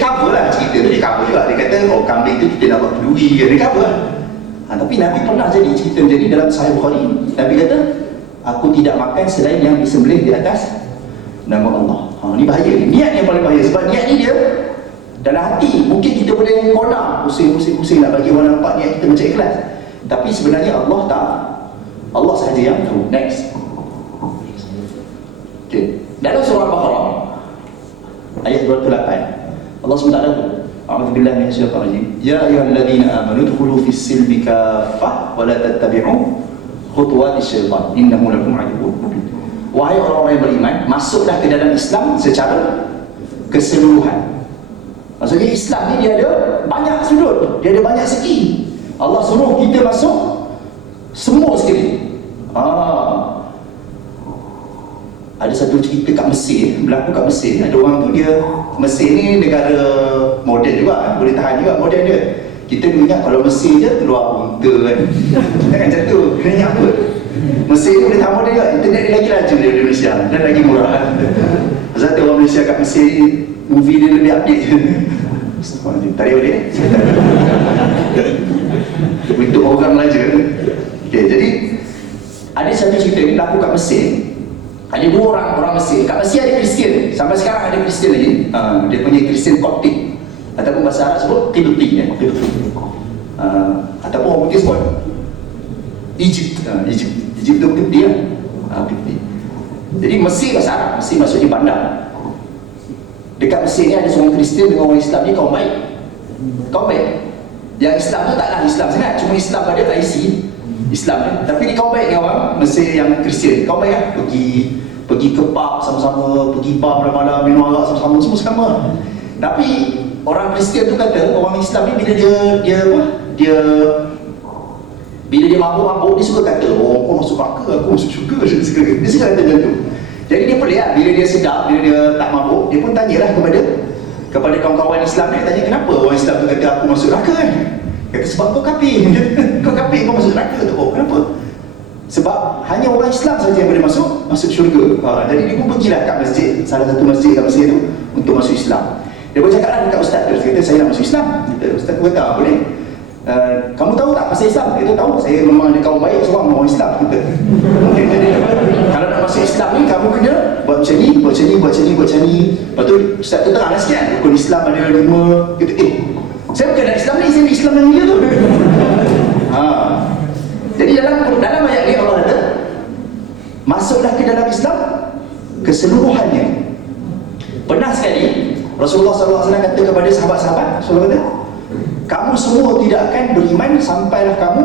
cover lah cerita tu, dia cover juga. Dia kata, kambing tu kita nak buat kenduri ke, dia cover lah. Tapi Nabi pernah jadi cerita jadi dalam Sahih Bukhari. Nabi kata, aku tidak makan selain yang disembelih di atas nama Allah. Ni bahaya ni. Niat yang paling bahaya. Sebab niat ni dia dalam hati. Mungkin kita boleh konak, pusing nak bagi orang nampak niat kita macam ikhlas. Tapi sebenarnya Allah tak. Allah sahaja yang tahu. Next. Okay. Dalam surah Al-Baqarah ayat 28, Allah SWT tu, a'udzubillahi minasyaitanir rajim. Ya ayyuhalladzina amanu udkhulu fis-silmi kaffah wa la tattabi'u khutuwatis syaitan innahu lakum aduwwun mubin. Wahai orang-orang yang beriman, masuklah ke dalam Islam secara keseluruhan. Maksudnya Islam ni dia ada banyak sudut, dia ada banyak segi. Allah suruh kita masuk semua sekali. Ada satu cerita kat Mesir, berlaku kat Mesir. Ada orang tu, dia Mesir ni negara moden juga, boleh tahan juga moden dia. Kita ingat kalau Mesir je keluar unta kan. Jangan macam tu, kena ingat apa? Mesir ni kita tak mau tengok internet ni lagi laju daripada Malaysia dan lagi murah. Pasal tu orang Malaysia kat Mesir ni, movie dia lebih update. Tadi boleh? Untuk orang Melayu. Okay, jadi ada satu cerita ni berlaku kat Mesir. Ada dua orang Mesir. Kat Mesir ada Kristian. Sampai sekarang ada Kristian lagi. Dia punya Kristian Koptik. Ataupun bahasa Arab sebut Qibti ya. Ataupun orang putih sebut Egypt. Egypt tu Qibti lah. Qibti. Jadi Mesir bahasa Arab. Mesir maksudnya bandar. Dekat Mesir ni ada seorang Kristian dengan orang Islam ni kaum baik. Kaum baik. Yang Islam tu taklah Islam sangat. Cuma Islam ada IC Islam ni. Tapi dia kaum baik dengan orang Mesir yang Kristian. Kaum baik lah. Pergi ke pub sama-sama, pergi bar malam-malam, minum arak sama-sama, semua sama. Tapi orang Kristian tu kata orang Islam ni bila dia mabuk-mabuk, dia suka kata, oh aku masuk neraka, aku masuk syurga. Dia suka kata macam tu. Jadi dia pelik lah, bila dia sedap, bila dia tak mabuk, dia pun tanyalah kepada kawan-kawan Islam ni, tanya kenapa orang Islam tu kata aku masuk neraka kan? Kata sebab kau kafir. Kau kafir, kau masuk neraka tu. Oh kenapa? Sebab hanya orang Islam saja yang boleh masuk syurga. Jadi dia pun pergilah kat masjid, salah satu masjid kat Mesir tu, untuk masuk Islam. Dia pun cakap lah dekat ustaz tu, dia kata saya nak masuk Islam. Ustaz tu kata boleh. Kamu tahu tak pasal Islam? Dia tahu, saya memang ada kaum baik seorang orang Islam. Okay, jadi kalau nak masuk Islam ni, kamu kena buat macam ni, buat macam ni, buat macam ni, buat macam ni. Lepas tu ustaz tu teranglah sikit, rukun Islam ada 5. Kata saya bukan nak Islam ni, saya nak Islam yang dia tu. Jadi dalam ayat ni Allah kata, masuklah ke dalam Islam keseluruhannya. Pernah sekali Rasulullah SAW kata kepada sahabat-sahabat, Rasulullah kata, kamu semua tidak akan beriman sampailah kamu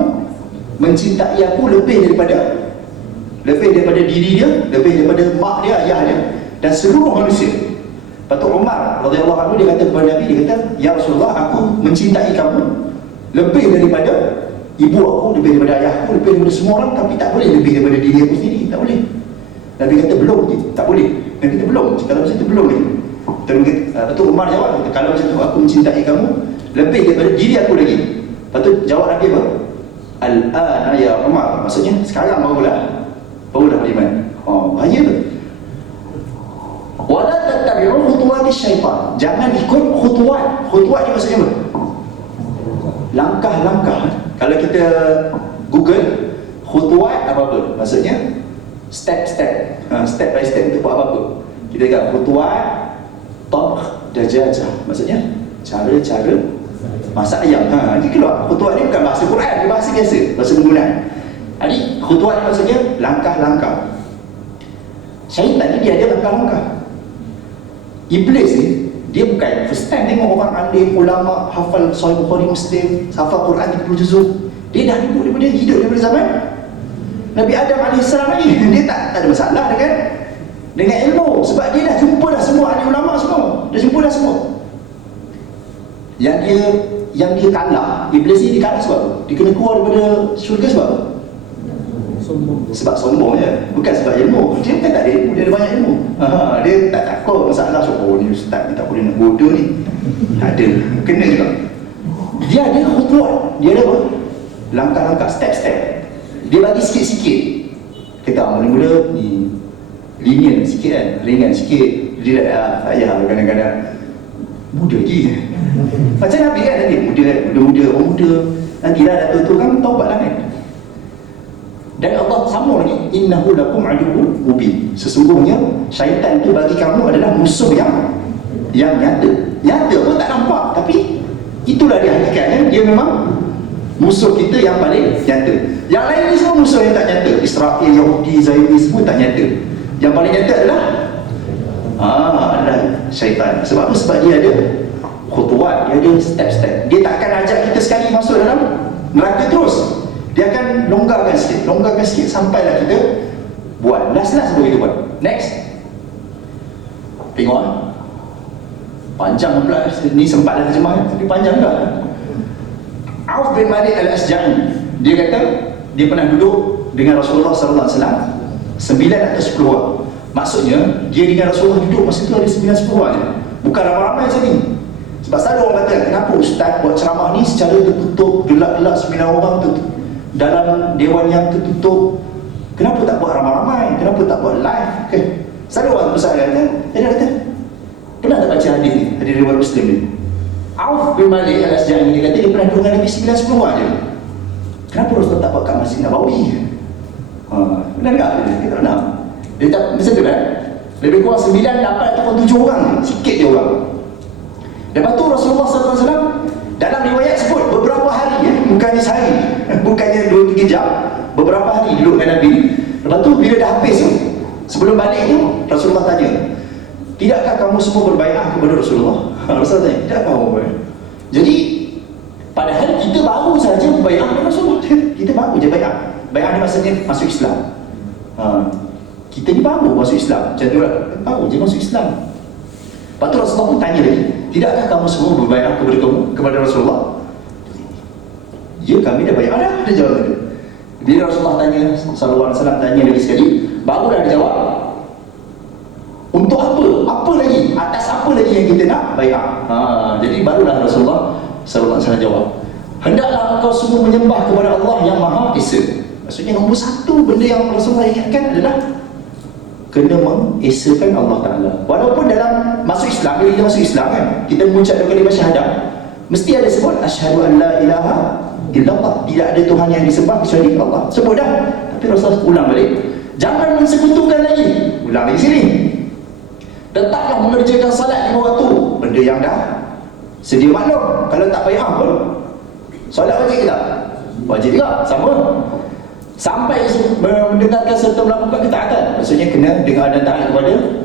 mencintai aku lebih daripada diri dia, lebih daripada mak dia, ayah dia, dan seluruh manusia. Lepas tu Umar radhiyallahu anhu dia kata kepada Nabi, dia kata, ya Rasulullah, aku mencintai kamu lebih daripada ibu aku, lebih daripada ayahku, lebih daripada semua orang, tapi tak boleh lebih daripada diri aku sendiri, tak boleh. Nabi kata belum, tak boleh. Nabi kata belum, kalau macam tu belum lagi. Lepas tu Umar jawab, kata, kalau macam tu aku mencintai kamu lebih daripada diri aku lagi. Lepas tu jawab Nabi apa? Al-ana ya Umar, maksudnya sekarang barulah beriman. Bahaya tu. Wala tattabi'u khutuwati syaitan, jangan ikut khutuwat. Khutuwat ni maksudnya apa? Langkah-langkah. Kalau kita Google khutuwat apa-apa, maksudnya step-step, step by step untuk buat apa-apa. Kita kata khutuwat tabkh dajajah, maksudnya cara-cara masak ayam. Ini keluar. Khutuwat ni bukan bahasa Quran, dia bahasa biasa, bahasa penggunaan. Jadi khutuwat ni maksudnya langkah-langkah. Syaitan ni dia ada langkah-langkah. Iblis ni dia bukan first time tengok orang alim, ulama, hafal Sahih Bukhari, Muslim, hafal Quran 30 juzuk. Dia dah hidup daripada zaman Nabi Adam AS lagi. Dia tak ada masalah dengan ilmu, sebab dia dah jumpa dah semua ahli ulama semua. Dah jumpa dah semua. Yang dia kalah, Iblis ni dia kalah sebab apa? Dia kena keluar daripada syurga sebab apa? Sebab sombong je, bukan sebab ilmu. Dia bukan tak ada ilmu, dia ada banyak ilmu. Dia tak takut masalah. Oh ni ustaz ni tak boleh nak bodoh ni. Tak ada, kena juga. Dia ada khutuat, dia ada apa? Langkah-langkah, step-step. Dia bagi sikit-sikit. Kita mula-mula ni lenient sikit kan, ringan sikit. Dia tak payah kadang-kadang muda lagi. Macam Nabi kan tadi, muda, orang muda. Nantilah dah tua-tua kan taubat lah kan. Dan Allah sambung lagi, innahu lakum aduwwun mubin. Sesungguhnya syaitan tu bagi kamu adalah musuh yang nyata. Nyata pun tak nampak, tapi itulah dia hakikatnya. Dia memang musuh kita yang paling nyata. Yang lain ni semua musuh yang tak nyata. Israel, Yahudi, Zionis semua tak nyata. Yang paling nyata adalah syaitan. Sebab apa? Sebab dia ada khutuwat, dia ada step-step. Dia tak akan ajak kita sekali masuk dalam neraka terus. Dia akan longgarkan sikit sampailah kita buat. Last baru kita buat. Next. Tengok panjang pula. Ni sempat dah terjemah, tapi panjang tak. Auf bin Malik al-Asja'i, dia kata dia pernah duduk dengan Rasulullah SAW 9 atau 10 orang. Maksudnya dia dengan Rasulullah duduk masa tu ada 9-10 orang je. Bukan ramai-ramai macam ni. Sebab selalu orang kata, kenapa ustaz buat ceramah ni secara tertutup, gelap-gelap 9 orang tu dalam dewan yang tertutup, Kenapa tak buat ramai-ramai? Kenapa tak buat live? Okay. Selalu orang besar kata, dia kata, pernah tak baca hadis ni? Hadis riwayat Muslim ni. Auf bin Malik al-Asja'i dia kata dia pernah duduk dengan Nabi 9-10 orang je. Kenapa Rasulullah tak buat kat Masjid Nabawi? Benar tak? Dia tak pernah. Dia tak macam tu kan? Lebih kurang 9, 8 ataupun 7 orang, sikit je orang. Lepas tu Rasulullah SAW dalam riwayat sebut beberapa hari, bukannya sehari, bukannya 2-3 jam, beberapa hari duduk dengan Nabi. Lepas tu bila dah habis tu, sebelum balik tu Rasulullah tanya, tidakkah kamu semua berbaiat kepada Rasulullah? Rasulullah tanya, tidakkah kamu berbaiat? Jadi padahal kita baru saja berbaiat kepada Rasulullah. Kita baru je baiat. Baiat ni maksudnya masuk Islam. Kita ni baru masuk Islam. Macam tu lah, baru je masuk Islam. Lepas tu Rasulullah pun tanya lagi, tidakkah kamu semua berbaiat kepada Rasulullah? Ya, kami dah baiat dah, dia jawab tadi. Bila Rasulullah tanya, sallallahu alaihi wasallam tanya lagi sekali, barulah dia jawab, untuk apa? Apa lagi? Atas apa lagi yang kita nak baiat? Jadi barulah Rasulullah sallallahu alaihi wasallam jawab, hendaklah engkau semua menyembah kepada Allah yang Maha Esa. Maksudnya nombor satu benda yang Rasulullah ingatkan adalah kena mengesakan Allah Ta'ala. Walaupun dalam masuk Islam, bila kita masuk Islam kan, kita mengucap dua kalimah syahadah, mesti ada sebut asyhadu an la ilaha illallah, tidak ada Tuhan yang disembah kecuali Allah. Sebut dah. Tapi Rasulullah ulang balik, jangan mensekutukan lagi. Ulang lagi sini, tetaplah mengerjakan salat 5 waktu. Benda yang dah sedia maklum. Kalau tak payah pun solat wajib ke tak? Wajib juga, sama. Sampai mendengarkan serta melakukan ketaatan, maksudnya kena dengar dan taat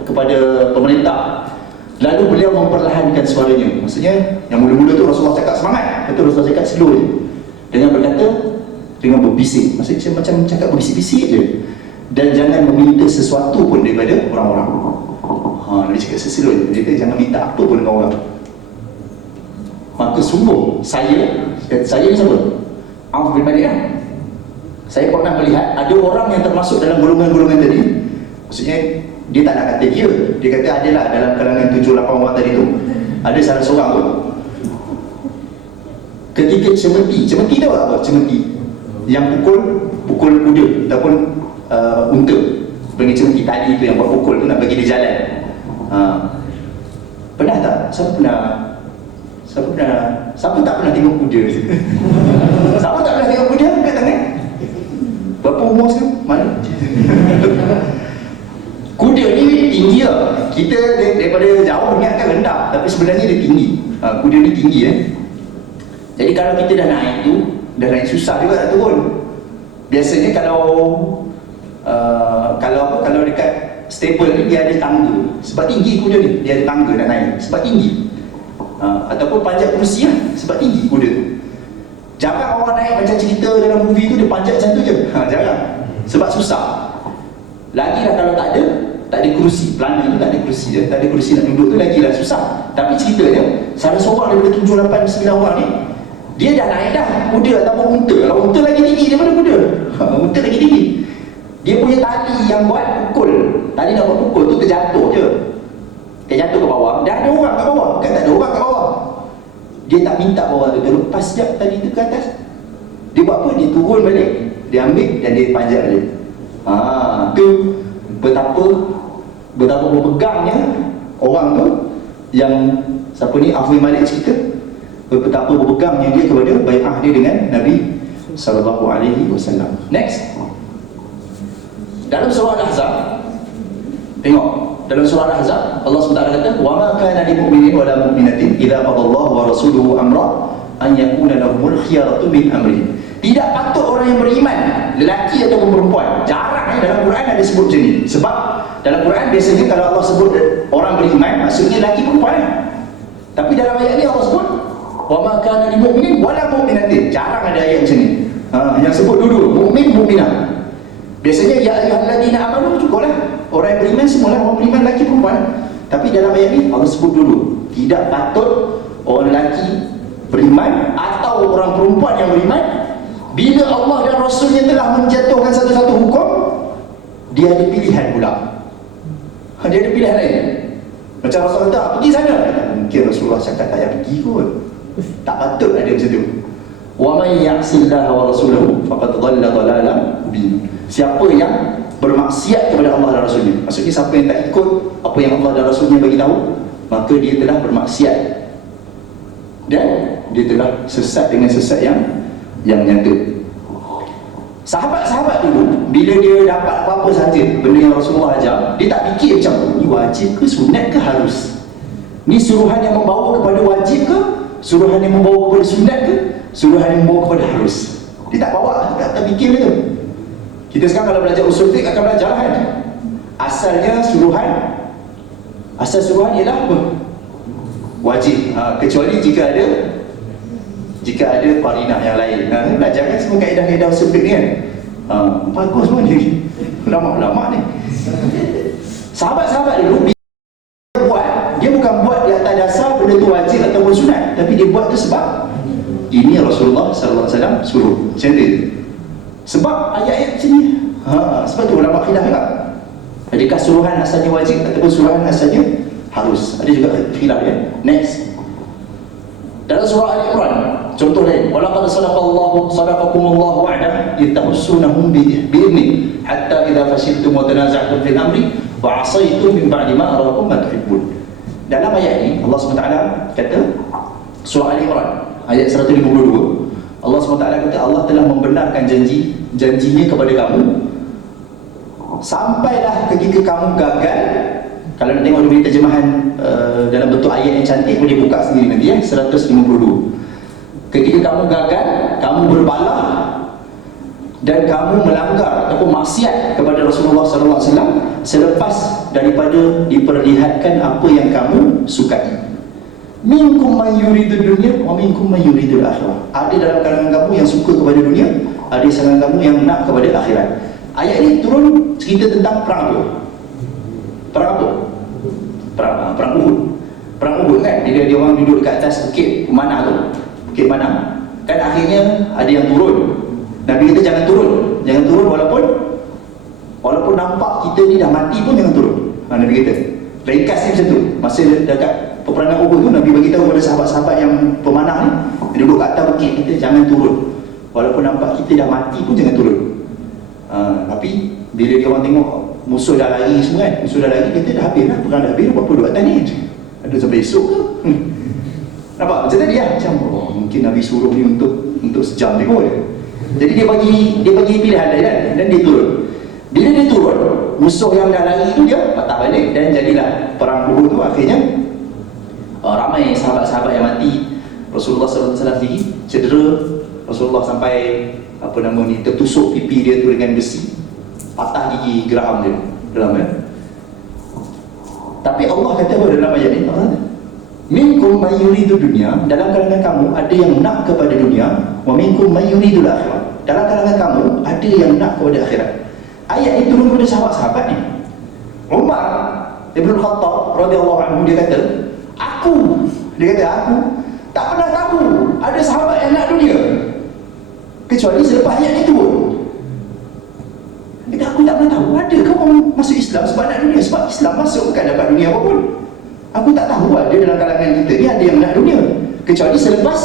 kepada pemerintah. Lalu beliau memperlahankan suaranya. Maksudnya yang mula-mula tu Rasulullah cakap semangat, betul Rasulullah cakap slow je, dengan berkata, dengan berbisik. Maksudnya macam cakap berbisik-bisik je. Dan jangan meminta sesuatu pun daripada orang-orang. Dia cakap slow je, dia kata jangan minta apa pun dengan orang. Maka sungguh saya ni siapa? Auf bin Malik kan? Saya pernah melihat ada orang yang termasuk dalam golongan-golongan tadi. Maksudnya dia tak nak kata dia kata adalah dalam kalangan 7-8 orang tadi tu, ada salah seorang tu ketika cemeti tahu tak apa cemeti? Yang pukul kuda ataupun unta, panggil cemeti tadi tu yang buat pukul tu nak bagi dia jalan. Pernah tak? Siapa tak pernah tengok kuda? Siapa tak pernah tengok kuda? Angkat tangan. Berapa umur sekarang? Mana? Kuda ni tinggi lah. Kita daripada jauh ingatkan rendah, tapi sebenarnya dia tinggi. Kuda ni tinggi Jadi kalau kita dah naik tu, dah naik susah juga nak turun. Biasanya kalau dekat stable ni dia ada tangga. Sebab tinggi kuda ni, dia ada tangga nak naik. Sebab tinggi. Ataupun panjat kerusi lah, sebab tinggi kuda tu. Jarang orang naik macam cerita dalam movie tu, dia panjat macam tu je. Jarang. Sebab susah. Lagilah kalau tak ada kerusi. Pelana tu tak ada kerusi je. Tak ada kerusi nak duduk tu lagilah susah. Tapi ceritanya, salah seorang daripada 7, 8, 9 orang ni, dia dah naik dah kuda ataupun unta. Kalau unta lagi tinggi daripada kuda. Unta lagi tinggi. Dia punya tali yang buat pukul, tali nak buat pukul tu terjatuh je. Terjatuh ke bawah. Dah ada orang kat bawah. Kan tak ada orang kat bawah. Dia tak minta bawah tu terlepas sekejap tali tu ke atas. Dia buat apa? Dia turun balik, dia ambil dan dia panjat balik. Tu betapa berpegangnya orang tu, yang siapa ni, Auf bin Malik cerita, betapa berpegangnya dia kepada bai'ah dia dengan Nabi sallallahu alaihi wasallam. Next, dalam surah Al-Ahzab, tengok dalam surah Al-Ahzab Allah SWT kata, wa ma kana lil mu'minin wa la mu'minatin idza qadallahu wa rasuluhu amra an yakuna lahumul khiyaratu min amrihim. Tidak patut orang yang beriman, lelaki ataupun perempuan. Jarang dalam Quran ada sebut macam ni. Sebab dalam Quran biasanya kalau Allah sebut orang beriman, maksudnya lelaki perempuan. Tapi dalam ayat ni Allah sebut wa ma kana lil mu'minin wa la mu'minatin. Jarang ada ayat macam ni. Yang sebut dulu mukmin, mukminah. Biasanya ya ayyuhalladzina amanu cukuplah. Orang yang beriman semualah, orang beriman lelaki perempuan. Tapi dalam ayat ni Allah sebut dulu, tidak patut orang lelaki beriman atau orang perempuan yang beriman. Bila Allah dan Rasulnya telah menjatuhkan satu-satu hukum, dia ada pilihan pula. Dia ada pilihan lain. Macam Rasulullah kata, pergi sana. Mungkin Rasulullah cakap tak payah pergi kot. Tak patut ada macam tu. Wa may ya'sillaha wa rasulahu faqad dhalla dhalalan mubin. Siapa yang bermaksiat kepada Allah dan Rasulnya, maksudnya siapa yang tak ikut apa yang Allah dan Rasulnya bagi tahu, maka dia telah bermaksiat dan dia telah sesat dengan sesat yang nyata. Sahabat-sahabat dulu, bila dia dapat apa-apa saja benda yang Rasulullah ajar, dia tak fikir macam ni wajib ke, sunat ke, harus. Ni suruhan yang membawa kepada wajib ke, suruhan yang membawa kepada sunat ke, suruhan yang membawa kepada harus. Dia tak bawa, tak fikir itu. Kita sekarang kalau belajar usul fiqh akan belajar kan, asalnya suruhan, asal suruhan ialah apa? Wajib, kecuali jika ada qarinah yang lain. Belajar kan semua kaedah-kaedah usul fiqh ni kan. Bagus pun ni ulama-ulama ni. Sahabat-sahabat dulu dia bukan buat di atas dasar benda tu wajib ataupun sunat, tapi dia buat tu sebab ini Rasulullah sallallahu alaihi wasallam suruh. Macam tu. Sebab ayat-ayat macam ni. Sebab tu ulama khilaf juga. Adakah suruhan asalnya wajib ataupun suruhan asalnya harus? Ada juga khilaf ya. Next. Dalam surah Al-Imran, contoh lain, walaqad sadaqakumullahu wa'dah yatahussunahum bi'idni hatta idza fashiltum wa tanaza'tum fil amri wa 'asaytum min ba'di ma arakum ma tuhibbun. Dalam ayat ini Allah SWT kata, surah Al-Imran ayat 152, Allah SWT kata Allah telah membenarkan janjinya kepada kamu sampailah ketika kamu gagal. Kalau nak tengok dulu terjemahan dalam bentuk ayat yang cantik, boleh buka sendiri nanti ya, 152. Ketika kamu gagal, kamu berbalah dan kamu melanggar ataupun maksiat kepada Rasulullah SAW selepas daripada diperlihatkan apa yang kamu sukai. Minkum man yuridud dunya wa minkum man yuridul akhirah. Ada dalam kalangan kamu yang suka kepada dunia, ada di kalangan kamu yang nak kepada akhirat. Ayat ini turun cerita tentang perang apa? Perang apa? Perang Uhud. Perang Uhud kan, dia orang duduk dekat atas bukit Manah tu, bukit Manah kan, akhirnya ada yang turun. Nabi kata jangan turun walaupun nampak kita ni dah mati pun jangan turun. Nabi kata ringkas ni macam tu. Masa dekat peperangan Uhud tu, Nabi bagi tahu kepada sahabat-sahabat yang pemanah ni, dia duduk kat atas bukit, kita jangan turun walaupun nampak kita dah mati pun jangan turun. Tapi bila dia orang tengok musuh dah lari semua kan, musuh dah lari, kata dah habis lah, perang dah habis, berapa duduk atas ni, ada sampai esok ke? Nampak macam tadi lah, macam mungkin Nabi suruh ni untuk sejam ni kot. Jadi dia bagi pilihan dia kan, dan dia turun. Bila dia turun, musuh yang dah lari tu dia patah balik, dan jadilah perang Uhud tu. Akhirnya ramai sahabat-sahabat yang mati. Rasulullah SAW sendiri cedera, Rasulullah sampai tertusuk pipi dia tu dengan besi, patah gigi geraham dia dalam kan. Tapi Allah kata dalam ayat ni, minkum may yuridu dunya, dalam kalangan kamu ada yang nak kepada dunia, wa minkum may yuridul akhirah, dalam kalangan kamu ada yang nak kepada akhirat. Ayat ini turun kepada sahabat-sahabat ni. Umar Ibn Khattab radhiyallahu anhu dia kata, aku tak pernah tahu ada sahabat yang nak dunia kecuali selepas ayat ni turun. Aku tak pernah tahu ada ke orang masuk Islam sebab nak dunia. Sebab Islam masuk bukan dapat dunia apa pun. Aku tak tahu ada dalam kalangan kita ni ada yang nak dunia kecuali selepas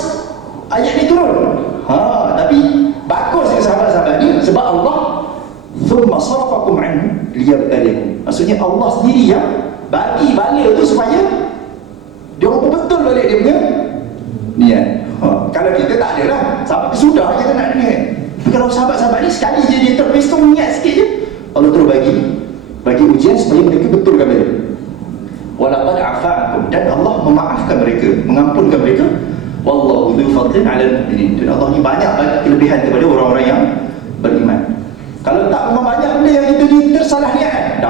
ayat ni turun. Tapi bagus ke sahabat-sahabat ni, sebab Allah thumma sarafakum anhu liyabtalikum. Maksudnya Allah sendiri yang bagi balik tu supaya dia orang betul balik dia punya niat. Kalau kita tak ada lah, sampai sudah kita nak dunia kan. Tapi kalau sahabat-sahabat ni sekali je dia terpesong niat sikit je, Allah terus bagi ujian supaya mereka betulkan balik. Walaqad afa'akum, dan Allah memaafkan mereka, mengampunkan mereka. Wallahu dzu fadlin 'alal mu'minin, dan Allah ni banyak kelebihan kepada orang-orang yang beriman. Kalau tak memang banyak benda yang kita ni tersalah niat,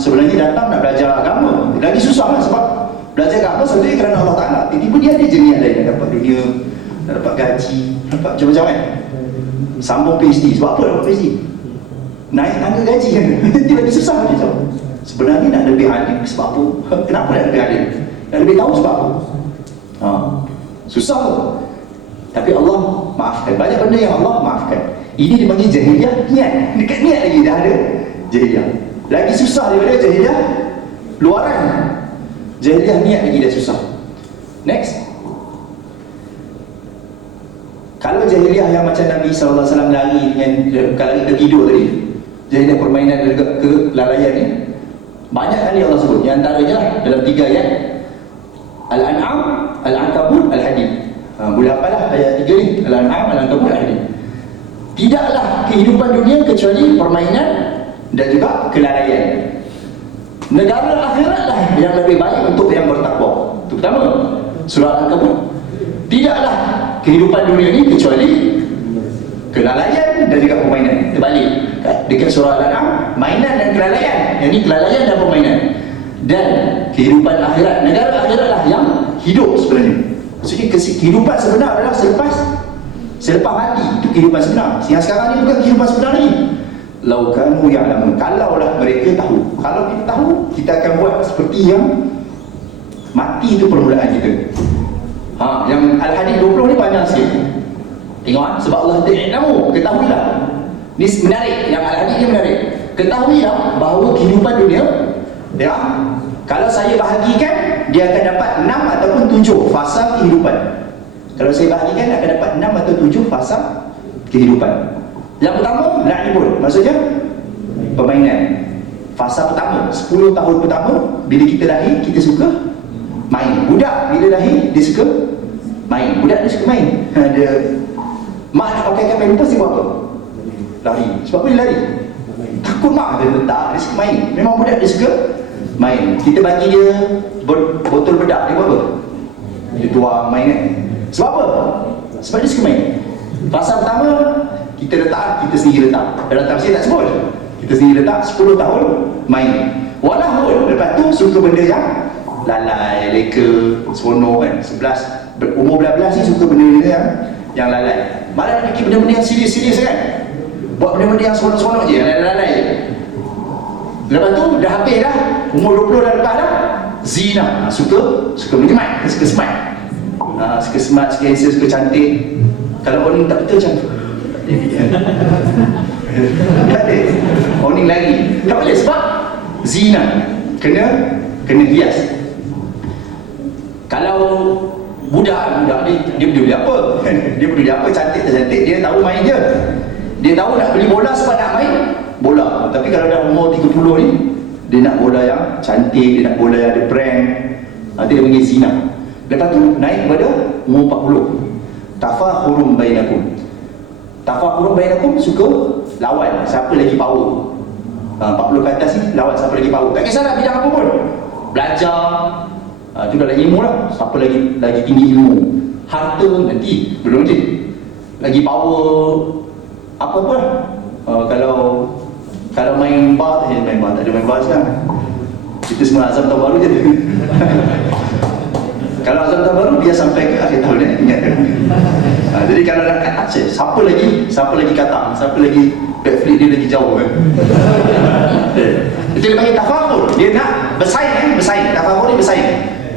sebenarnya datang nak belajar agama lagi susah lah. Sebab belajar agama sebenarnya kerana Allah Ta'ala, tiba-tiba dia ada je niat lain, nak dapat dunia, nak dapat gaji, dapat macam-macam kan. Sambung PhD, sebab apa dapat PhD? Naik tangga gaji kan. Dia lagi susah dia tahu. Sebenarnya nak lebih alim sebab apa? Kenapa nak lebih alim? Nak lebih tahu sebab apa? Susah tu. Tapi Allah maafkan. Banyak benda yang Allah maafkan. Ini dipanggil jahiliyah niat. Dekat niat lagi dah ada jahiliyah. Lagi susah daripada jahiliyah luaran. Jahiliyah niat lagi dah susah. Next. Kalau jahiliah yang macam Nabi SAW lari dengan kalau kita tidur tadi, jahiliah permainan dan kelalaian ni, banyak kali Allah sebut. Yang antaranya lah dalam 3 ayat, Al-An'am, Al-Ankabut, Al-Hadid. Boleh apalah ayat 3 ni, Al-An'am, Al-Ankabut, Al-Hadid. Tidaklah kehidupan dunia kecuali permainan dan juga kelalaian. Negara akhirat lah yang lebih baik untuk yang bertakwa. Itu pertama, surah Al-Ankabut. Tidaklah kehidupan dunia ni kecuali kelalaian dan juga permainan. Terbalik dekat surah Al-An'am, mainan dan kelalaian. Yang ni kelalaian dan permainan. Dan kehidupan akhirat, negara akhirat lah yang hidup sebenarnya. Maksudnya kehidupan sebenar adalah selepas mati. Itu kehidupan sebenar. Yang sekarang ni bukan kehidupan sebenar lagi. Lau kanu ya'lamun, kalaulah mereka tahu. Kalau kita tahu, kita akan buat seperti yang mati itu permulaan kita. Yang Al-Hadid 20 ni panjang sikit. Tengok sebab Allah ta'lamu, ketahuilah. Ni menarik, yang Al-Hadid ni menarik. Ketahuilah bahawa kehidupan dunia, ya, kalau saya bahagikan, dia akan dapat 6 ataupun 7 fasa kehidupan. Kalau saya bahagikan, akan dapat 6 atau 7 fasa kehidupan. Yang pertama, la'ibun, maksudnya permainan. Fasa pertama, 10 tahun pertama, bila kita lahir, kita suka main. Budak bila lahir, dia suka main. Budak dia suka main. Dia mak nak pakaikan pampers, dia buat apa? Lari. Sebab apa dia lari? Takut mak dia letak, dia suka main. Memang budak dia suka main. Kita bagi dia botol bedak, dia buat apa? Dia tuang main kan? Sebab apa? Sebab dia suka main. Fasa pertama, kita letak, kita sendiri letak. Dalam tafsir tak sebut, kita sendiri letak 10 tahun main. Walaupun lepas tu suka benda yang lalai, leka, seronok kan. 11, umur 12 ni suka benda-benda yang lalai. Malah dia fikir benda-benda yang serius-serius kan. Buat benda-benda yang seronok-seronok je, yang lalai je. Lepas tu dah habis dah, umur 20 dah lepas dah, zina. Suka menyemat, suka smart. Suka smart, suka handsome, suka cantik. Kalau orang tak betul macam tu, tak ada. Orang lagi tak boleh sebab zina. Kena hias. Kalau budak ni, dia beli apa? Dia beli apa, cantik tak cantik, dia tahu main je. Dia tahu nak beli bola sebab nak main bola. Tapi kalau dah umur 30 ni, dia nak bola yang cantik, dia nak bola yang ada brand. Nanti dia panggil zina. Lepas tu naik kepada umur 40. Tafakhurun bainakum. Tafakhurun bainakum, suka lawan siapa lagi power. 40 ke atas ni lawan siapa lagi power. Tak kisahlah bidang apa pun. Belajar, itu dah lagi ilmu lah. Siapa lagi tinggi ilmu. Harta nanti belum je. Lagi power apa pun lah. Kalau main bar, tak ada main bar sekarang. Kita semua azam tahun baru je. Kalau azam tahun baru biar sampai ke akhir tahun ingat. Jadi kalau nak kata siapa lagi kata, siapa lagi backflip dia lagi jauh kan. Itu dia panggil tafakur. Dia nak bersaing. Tafakur ni bersaing.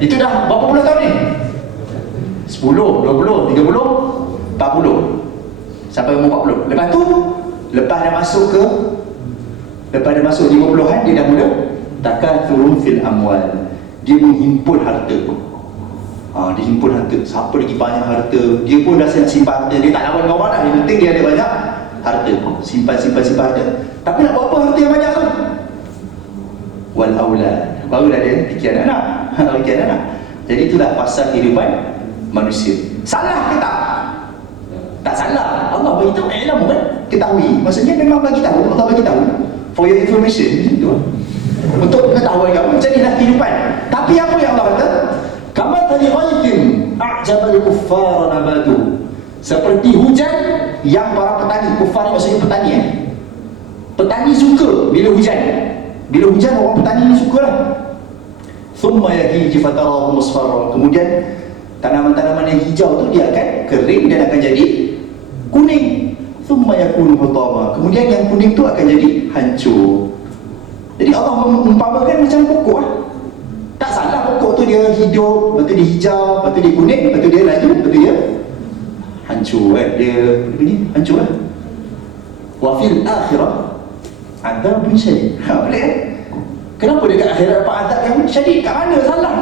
Itu dah berapa puluh tahun ni? 10, 20, 30, 40 sampai umur 40. Lepas tu, lepas dah masuk 50-an, dia dah mula takatsur fil amwal. Dia menghimpun harta. Dia himpun harta. Siapa lagi banyak harta, dia pun rasa nak simpan harta. Dia tak lawan kawan dah. Yang penting dia ada banyak harta. Simpan harta. Tapi nak buat apa harta yang banyak tu? Wal aulad. Barulah dia fikir anak. Jadi itulah fasa kehidupan manusia. Salah ke tak? Tak salah. Allah beritahu ilmu kan? Ketahui. Maksudnya memang bagi tahu. Allah bagi tahu. For your information. Macam tu. Untuk pengetahuan kamu, jadilah kehidupan. Tapi apa yang Allah kata? Kama tadi ghaitin a'jabal kuffar nabatu. Seperti hujan yang para petani, kuffar maksudnya petani petani suka bila hujan. Bila hujan orang petani ni sukalah. Thumma yahiji fatarahu musfarra. Kemudian tanaman-tanaman yang hijau tu dia akan kering dan akan jadi kuning. Thumma yakunu hutama. Kemudian yang kuning tu akan jadi hancur. Jadi Allah mengumpamakan macam pokok lah. Tak salah pokok tu dia hidup, lepas tu dia hijau, lepas tu dia kuning, lepas tu dia laju, lepas tu dia hancur kan. Dia hancur lah. Wa fil akhirah adzabun syadid. Boleh kan? Kenapa dekat akhirat dapat azab yang syadid? Kat mana salah?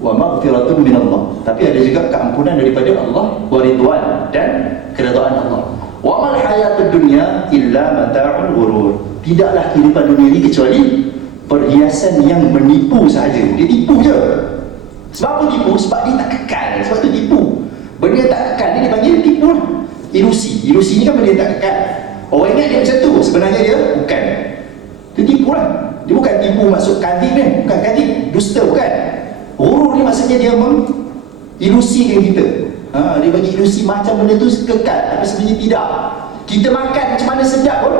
wa maghfiratun minallah. Tapi ada juga keampunan daripada Allah, wa ridwan, dan keredaan Allah. Wa mal hayatud dunya illa mata'ul ghurur. Tidaklah kehidupan dunia ini kecuali perhiasan yang menipu sahaja. Dia tipu je. Sebab apa tipu? Sebab dia tak kekal. Sebab tu tipu. Benda yang tak kekal ni dia panggil tipu lah. Ilusi. Ilusi ni kan benda yang tak kekal. Orang ingat dia macam tu, sebenarnya dia bukan. Dia tipu lah. Dia bukan tipu maksud kadhib kan. Bukan kadhib, dusta bukan. Ghurur ni maksudnya dia mengilusikan kita. Dia bagi ilusi macam benda tu kekal, tapi sebenarnya tidak. Kita makan macam mana sedap pun,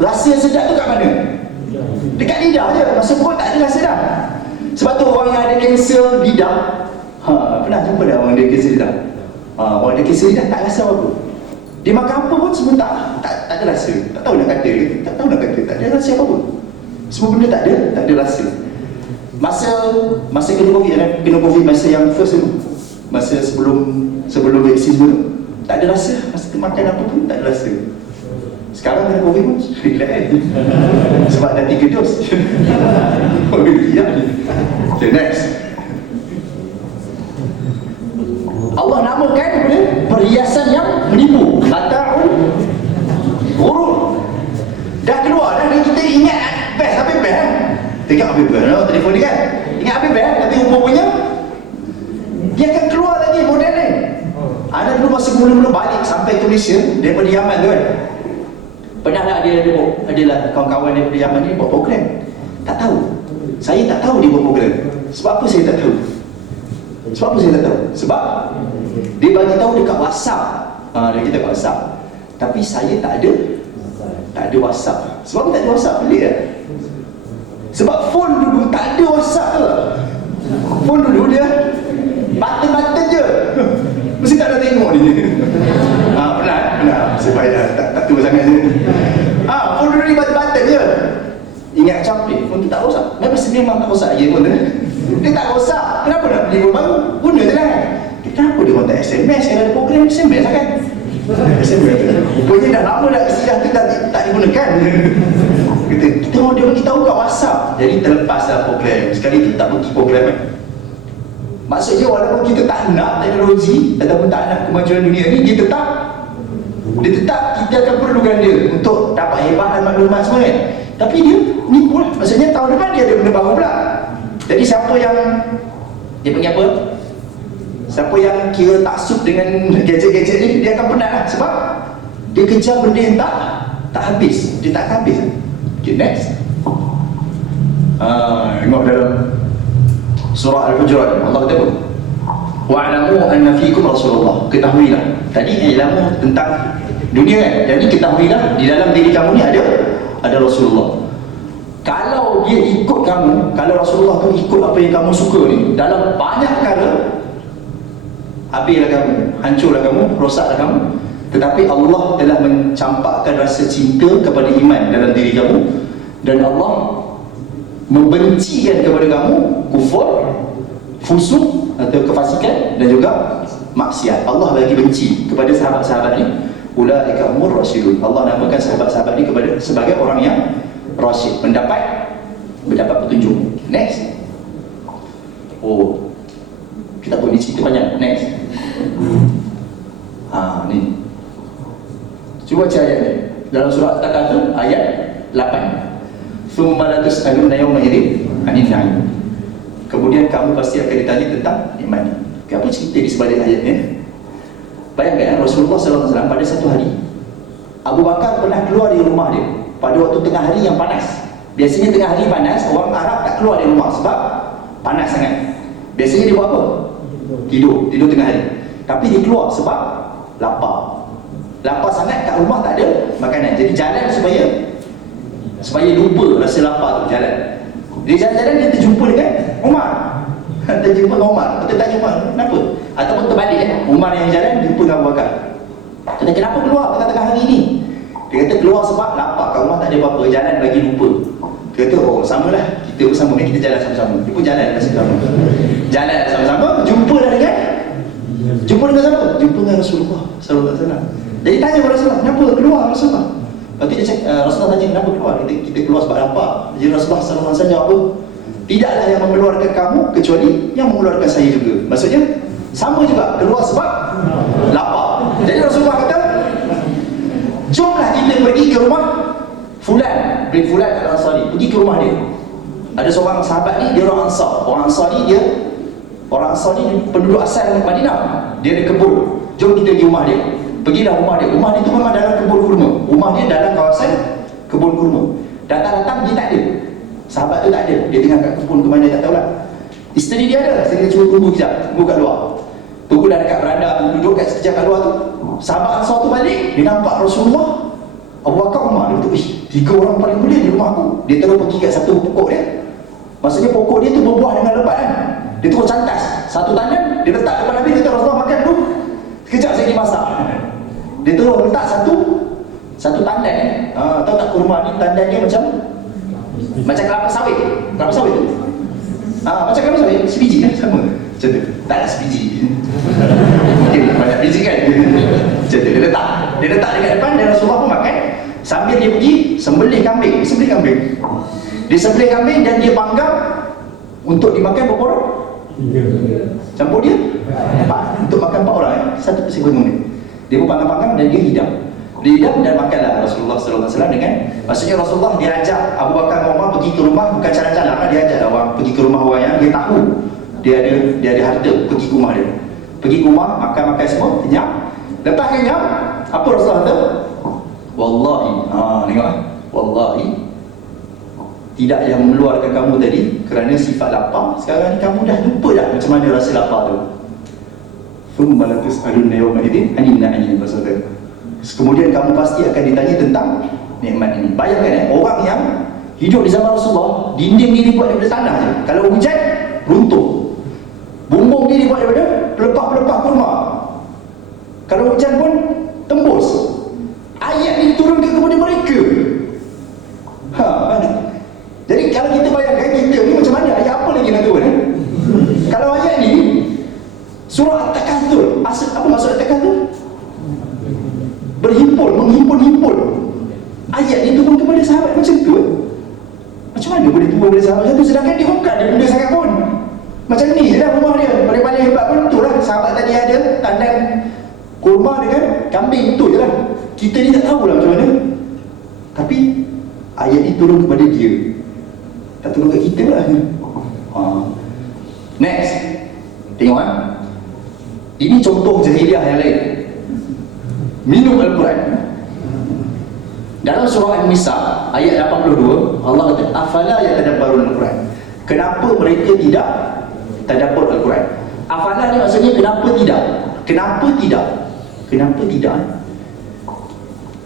rasa yang sedap tu kat mana? Dekat lidah je. Masa perut tak ada rasa dah. Sebab tu orang yang ada kanser lidah, pernah jumpa dah orang ada kanser lidah? Orang ada kanser lidah tak rasa apa-apa. Dia makan apa pun semua tak ada rasa. Tak tahu nak kata, tak ada rasa apa pun. Semua benda tak ada rasa. Masa kena COVID masa yang first tu, masa sebelum vaksin semua, tak ada rasa. Masa makan apa pun tak ada rasa. Sekarang kena COVID pun relax kan. Sebab dah 3 dos. Ya. Okay, next. Allah namakan perhiasan yang menipu, mata'ul ghurur. Dah keluar dah, kita ingat best, apa best kan? Tengok apa best, telefon ni kan? Ingat apa best, tapi umumnya dia akan keluar lagi model ni. Ada dulu masa mula-mula balik sampai ke Malaysia daripada Yaman tu kan, pernah lah adalah kawan-kawan daripada Yaman ni buat program. Tak tahu, saya tak tahu dia buat program. Sebab apa saya tak tahu? Sebab dia bagi tahu dekat WhatsApp. Dia kata kat WhatsApp. Tapi saya tak ada WhatsApp. Sebab apa tak ada WhatsApp? Pelik kan? Sebab phone dulu tak ada WhatsApp ke? Phone dulu dia button je. Mesti tak ada tengok ni. Pernah. Sebab tak tua sangat je. Phone dulu ni button je. Ingat macam phone tu tak rosak. Memang tak rosak lagi phone tu. Dia tak rosak. Kenapa nak beli phone baru? Guna je lah kan. Kenapa dia kontak SMS? Yang ada program SMS lah kan? SMS. Rupanya dah lama dah istilah tu tak digunakan. Kita mahu dia bagi tahu kat WhatsApp. Jadi terlepaslah program. Sekali tu tak pergi program kan. Maksudnya walaupun kita tak nak teknologi ataupun tak nak kemajuan dunia ni, dia tetap kita akan perlukan dia untuk dapat hebahan maklumat semua kan. Tapi dia nipu lah. Maksudnya tahun depan dia ada benda baru pula. Jadi siapa yang dia panggil apa? Siapa yang kira taksub dengan gadget-gadget ni, dia akan penat lah. Sebab dia kejar benda yang tak habis. Dia tak habis. Okay, next. Tengok dalam surah Al-Hujurat, Allah kata apa? Wa'lamu anna fikum Rasulullah. Ketahuilah. Tadi ilmu tentang dunia kan. Jadi ketahuilah di dalam diri kamu ni ada Rasulullah. Kalau dia ikut kamu, kalau Rasulullah tu ikut apa yang kamu suka ni, dalam banyak perkara, habislah kamu, hancurlah kamu, rosaklah kamu. Tetapi Allah telah mencampakkan rasa cinta kepada iman dalam diri kamu, dan Allah membencikan kepada kamu kufur, fusuk atau kefasikan, dan juga maksiat. Allah bagi benci kepada sahabat-sahabat ni. Ulaika humur rasyidun. Allah namakan sahabat-sahabat ni sebagai orang yang rasyid, mendapat petunjuk. Next. Kita boleh cerita banyak. Next. Ni. Cuba baca ayat ni. Dalam surah At-Takatsur ayat 8. Tsumma la tus'aluna yawma idzin 'anil na'im. Kemudian kamu pasti akan ditanya tentang nikmat. Apa cerita di sebalik ayat ni? Bayangkan Rasulullah SAW pada satu hari, Abu Bakar pernah keluar dari rumah dia pada waktu tengah hari yang panas. Biasanya tengah hari panas, orang Arab tak keluar dari rumah sebab panas sangat. Biasanya dia buat apa? Tidur tengah hari. Tapi dia keluar sebab lapar sangat, kat rumah tak ada makanan. Jadi jalan supaya lupa rasa lapar tu, jalan. Dia jalan-jalan, dia terjumpa dengan Umar. Terjumpa dengan Umar. Kita tanya Umar, kenapa? Ataupun terbalik Umar yang jalan jumpa dengan Abu Bakar. Tanya, kenapa keluar tengah-tengah hari ni? Dia kata keluar sebab lapar, kat rumah tak ada apa-apa, jalan bagi lupa. Dia kata, samalah, kita bersama ni, kita jalan sama-sama. Dia pun jalan bersama-sama. Jalan sama-sama, jumpa dengan siapa? Jumpa dengan Rasulullah SAW. Jadi tanya kepada Rasulullah, kenapa keluar Rasulullah? Lepas tu Rasulullah tanya, kenapa keluar? Kita keluar sebab lapar. Jadi Rasulullah SAW jawab apa? Tidaklah yang mengeluarkan kamu kecuali yang mengeluarkan saya juga. Maksudnya sama juga, keluar sebab lapar. Jadi Rasulullah kata, jomlah kita pergi ke rumah Fulan bin Fulan Al-Ansari, pergi ke rumah dia. Ada seorang sahabat ni, dia orang Ansar. Orang Ansar ni penduduk asal Madinah. Dia ada kebun. Jom kita pergi rumah dia. Pergilah rumah dia. Rumah dia tu memang dalam kebun kurma. Rumah dia dalam kawasan kebun kurma. Datang-datang dia tak ada. Sahabat tu tak ada. Dia tengah kat kebun ke mana tak tahulah. Isteri dia ada. Isteri dia cuba tunggu kejap. Tunggu kat luar. Tunggu dah dekat beranda, duduk kat sekejap kat luar tu. Sahabat Ansar tu balik. Dia nampak Rasulullah, Abu Bakar, Umar. Dia kata, tiga orang paling mulia di rumah aku. Dia terus pergi kat satu pokok dia. Maksudnya pokok dia tu berbuah dengan lebat kan. Dia terus cantas. Satu tangan, dia letak depan Nabi. Dia kata, Rasulullah makan dulu. Sekejap saya dimasak. Dia terus letak satu tandan. Tahu tak kurma ni, tandan dia macam kelapa sawit. Kelapa sawit tu. Macam kelapa sawit, sebiji kan, sama. Macam tu. Tak ada sebiji. Mungkin banyak biji kan. Macam tu, dia letak dekat depan dan Rasulullah pun makan. Sambil dia pergi sembelih kambing. Dia sembelih kambing dan dia panggang untuk dimakan berapa orang? 3. Campur dia? 4. Untuk makan 4 orang. Satu persi gunung ni. Dia pun panggang-panggang dan dia hidang. Dia hidang dan makanlah Rasulullah SAW dengan, maksudnya Rasulullah dia ajak Abu Bakar dan Umar pergi ke rumah, bukan jalan-jalan lah, dia ajak orang pergi ke rumah orang yang dia tahu dia ada harta, pergi ke rumah dia. Pergi ke rumah, makan-makan semua, kenyang. Lepas kenyang, apa Rasulullah kata? Wallahi, tengok wallahi, tidak yang mengeluarkan kamu tadi kerana sifat lapar. Sekarang ni kamu dah lupa dah macam mana rasa lapar tu. Thumma la tus'alunna yawma idzin 'anil na'im. Kemudian kamu pasti akan ditanya tentang nikmat ini. Bayangkan orang yang hidup di zaman Rasulullah, dinding dia dibuat daripada tanah je. Kalau hujan, runtuh. Bumbung dia dibuat daripada pelepah-pelepah kurma. Kalau hujan pun tembus. Ayat ni turun kepada mereka. Jadi kalau kita bayangkan kita ni macam mana, ayat apa lagi nak turun? Kalau ayat ni surah At-Takatsur, apa maksud At-Takatsur? Berhimpun, menghimpun-himpun. Ayat ni turun kepada sahabat macam tu. Macam mana boleh turun kepada sahabat macam tu, sedangkan dia bukan ada benda sangat pun. Macam ni je lah rumah dia. Paling-paling hebat pun tu lah. Sahabat tadi ada tandan kurma dengan kambing, tu je lah. Kita ni tak tahulah macam mana. Tapi ayat ni turun kepada dia, tak turun kat kita lah. Next, tengok ini contoh jahiliah yang lain. Minum Al-Quran. Dalam surah An-Nisa ayat 82, Allah kata, afala yatadabbarun Al-Quran. Kenapa mereka tidak tadabbur Al-Quran? Afala ni maksudnya kenapa tidak? Kenapa tidak? Kenapa tidak?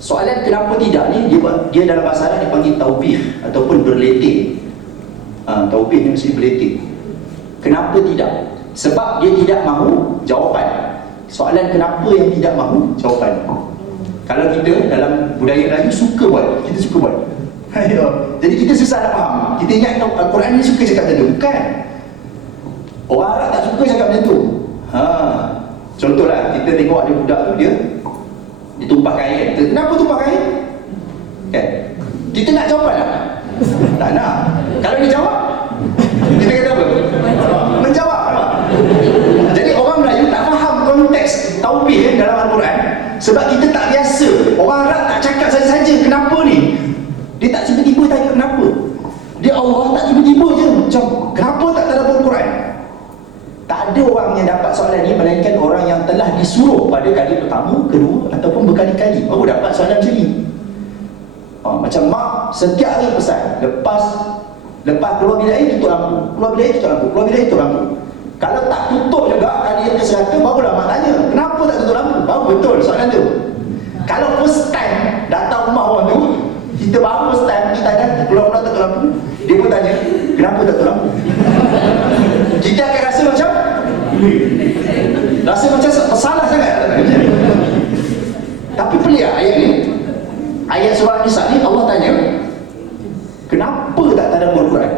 Soalan kenapa tidak ni dia dalam bahasa Arab dipanggil taubih ataupun berleting. Taubih ni mesti berleting. Kenapa tidak? Sebab dia tidak mahu jawapan. Soalan kenapa yang tidak mahu jawapan. Kalau kita dalam budaya Melayu suka buat, kita suka buat. Jadi kita susah nak faham. Kita ingat Al-Quran ni suka cakap macam tu. Bukan. Orang Arab tak suka cakap macam tu. Contohlah, kita tengok ada budak tu dia tumpahkan air. Kenapa tumpahkan air? Kan? Kita nak jawapan tak? Tak nak. Kalau dia jawab, kita kata apa? Menjawab. Jadi orang Melayu tak faham konteks taubih dalam Al-Quran. Sebab kita tak biasa. Orang Arab tak cakap saja-saja kenapa ni. Dia tak tiba-tiba tanya kenapa. Dia Allah tak tiba-tiba je macam kenapa tak tadabbur Quran. Tak ada orang yang dapat soalan ni melainkan orang yang telah disuruh pada kali pertama, kedua ataupun berkali-kali baru dapat soalan macam ni. Macam mak setiap hari pesan, lepas keluar bilik air tutup lampu, keluar bilik air tutup lampu, keluar bilik air tutup lampu. Kalau tak tutup juga kali yang ke-100, barulah mak tanya kenapa tak tutup lampu. Baru betul soalan tu. Kalau first time datang rumah orang tu, kita baru first time kita dah keluar-keluar tutup lampu, dia pun tanya kenapa tak tutup lampu. Kita akan rasa macam salah sangat. Tapi pelik ayat ni. Ayat surah An-Nisa ni Allah tanya kenapa tak tadabbur Quran.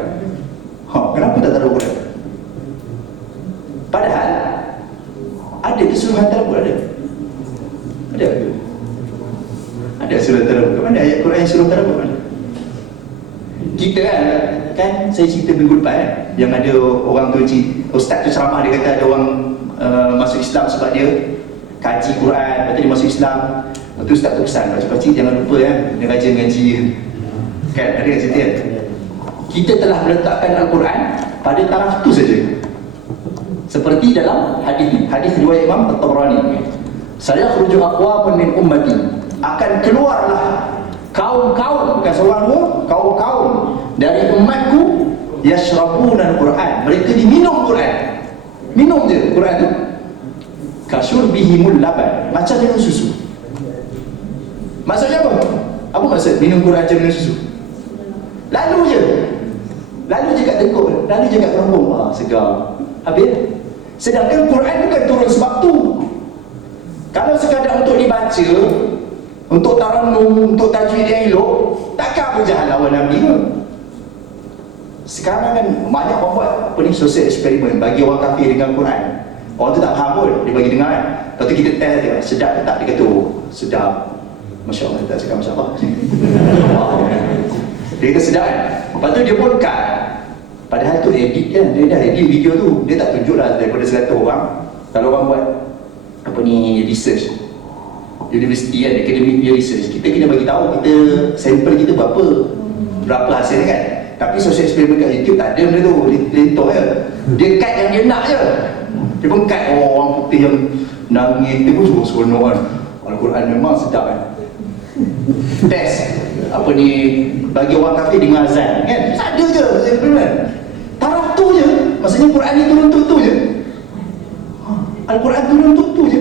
Kenapa tak tadabbur Quran? Padahal ada kesuruhan tadabbur, ada surah tadabbur. Mana ayat Quran yang suruh tadabbur? Kita kan saya cerita minggu depan kan, yang ada orang tu, ustaz tu ceramah, dia kata ada orang masuk Islam sebab dia kaji Quran, lepas tu dia masuk Islam. Lepas tu ustaz tu pesan, pakcik jangan lupa kan, dia rajin ngaji kan, ada kat cerita kan. Kita telah meletakkan Al-Quran pada taraf tu saja, seperti dalam hadis riwayat Imam At-Tabrani, sayakhruju aqwamun min ummati, akan keluarlah kaum-kaum, bukan seorang dua, kaum-kaum dari umatku, yashrabuna al-Quran, mereka diminum Quran, minum je Quran tu, kasyurbihimul laban, macam minum susu. Maksudnya apa? Apa maksud minum Quran macam minum susu? Lalu je kat tengkuk, lalu je kat kerongkong, segar, habis. Sedangkan Quran bukan turun sebab tu. Kalau sekadar untuk dibaca, untuk tarannum, untuk tajwid yang elok, takkan Abu Jahal lawan Nabi ke? Sekarang kan banyak orang buat apa ni, social eksperimen, bagi orang kafir dengan Quran. Orang tu tak faham pun, dia bagi dengar kan. Lepas tu kita test dia, sedap ke tak? Dia kata, oh, sedap. Masya Allah, dia tak cakap Masya Allah. Dia kata sedap kan. Lepas tu dia pun cut. Padahal tu edit kan, dia dah edit video tu. Dia tak tunjuk lah daripada 100 orang. Kalau orang buat apa ni, research, universiti kan, academic research, kita kena bagi tahu kita sampel kita berapa hasil kan. Tapi social eksperimen kat YouTube tak ada benda tu, dia letak je, dia cut yang dia nak je. Dia pun cut orang putih yang nangis, dia pun seronok kan. Al-Quran memang sedap kan. Test apa ni, bagi orang kafir dengar azan kan, ada je eksperimen. Taraf tu je, maksudnya Quran ni turun tu je. Al-Quran turun tu je.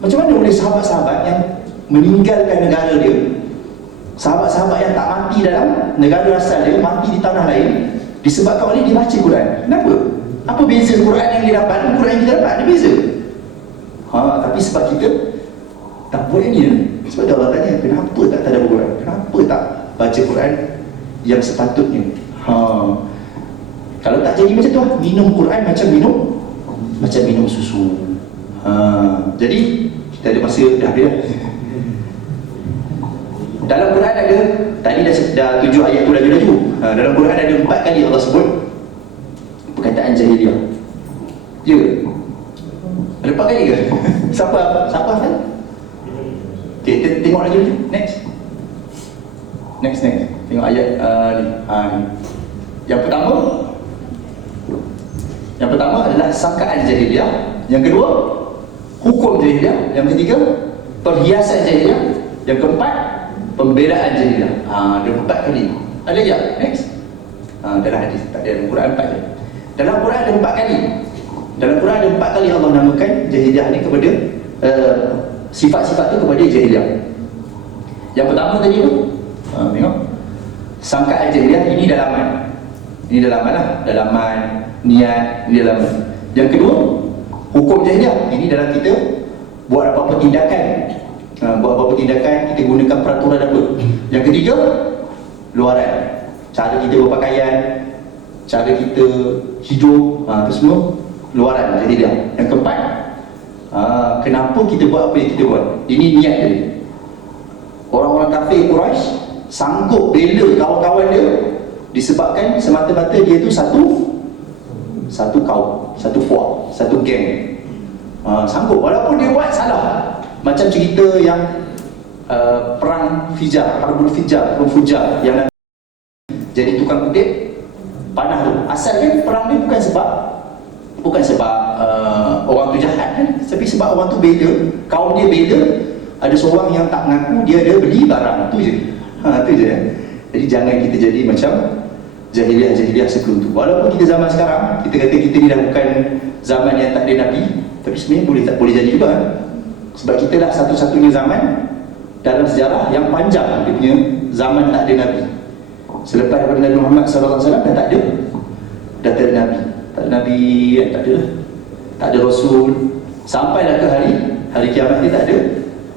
Macam mana boleh sahabat-sahabat yang meninggalkan negara dia, sahabat-sahabat yang tak mati dalam negara asal dia, mati di tanah lain, disebabkan oleh dia baca Quran? Kenapa? Apa beza Quran yang dia dapat dengan Quran yang kita dapat? Ada beza. Tapi sebab kita tak buat yang ni. Sebab dia Allah tanya, kenapa tak tadabbur Quran? Kenapa tak baca Quran yang sepatutnya? Kalau tak jadi macam tu, minum Quran macam minum susu. Jadi kita ada masa dah habis. Dalam Quran ada, tadi dah 7 ayat tu laju-laju. Dalam Quran ada 4 kali Allah sebut perkataan jahiliah. Ya ke? Ada 4 kali ke? Siapa kan? Okay, kita tengok lagi. Next. Tengok ayat ni. Yang pertama adalah sangkaan jahiliah. Yang kedua, hukum jahiliah. Yang ketiga, perhiasan jahiliah. Yang keempat, pembelaan jahiliah. Ada 4 kali. Ada lagi tak? Next. Dalam hadis, tak ada, dalam Quran 4 kali. Dalam Quran ada 4 kali. Dalam Quran ada 4 kali Allah namakan jahiliah ni kepada sifat-sifat tu kepada jahiliah. Yang pertama tadi tu, tengok, sangkaan jahiliah, ini dalaman. Ini dalaman lah, dalaman niat, ini dalaman. Yang kedua, hukum jahiliah, ini dalam kita buat apa-apa tindakan. Kita gunakan peraturan apa. Yang ketiga, luaran, cara kita berpakaian, cara kita hidup, itu semua luaran jahiliah. Yang keempat, kenapa kita buat apa yang kita buat. Ini niat dia. Orang-orang kafir Quraisy sanggup bela kawan-kawan dia disebabkan semata-mata dia tu satu kaum, satu puak, satu geng. Sanggup walaupun dia buat salah. Macam cerita yang perang Fijar, Harbul Fijar, yang jadi tukang kutip panah tu. Asalnya perang ni bukan sebab orang tu jahat kan, tapi sebab orang tu bela, kaum dia bela ada seorang yang tak mengaku dia ada beli barang. Tu je. Tu je. Jadi jangan kita jadi macam jahiliah sebelum tu. Walaupun kita zaman sekarang, kita kata kita ni dah bukan zaman yang tak ada Nabi, tapi sebenarnya boleh jadi juga. Sebab kita lah satu-satunya zaman dalam sejarah yang panjang dia punya zaman tak ada Nabi. Selepas daripada Nabi Muhammad SAW dah tak ada Nabi. Tak ada Nabi, tak ada lah. Tak ada Rasul. Sampailah ke hari kiamat dia tak ada.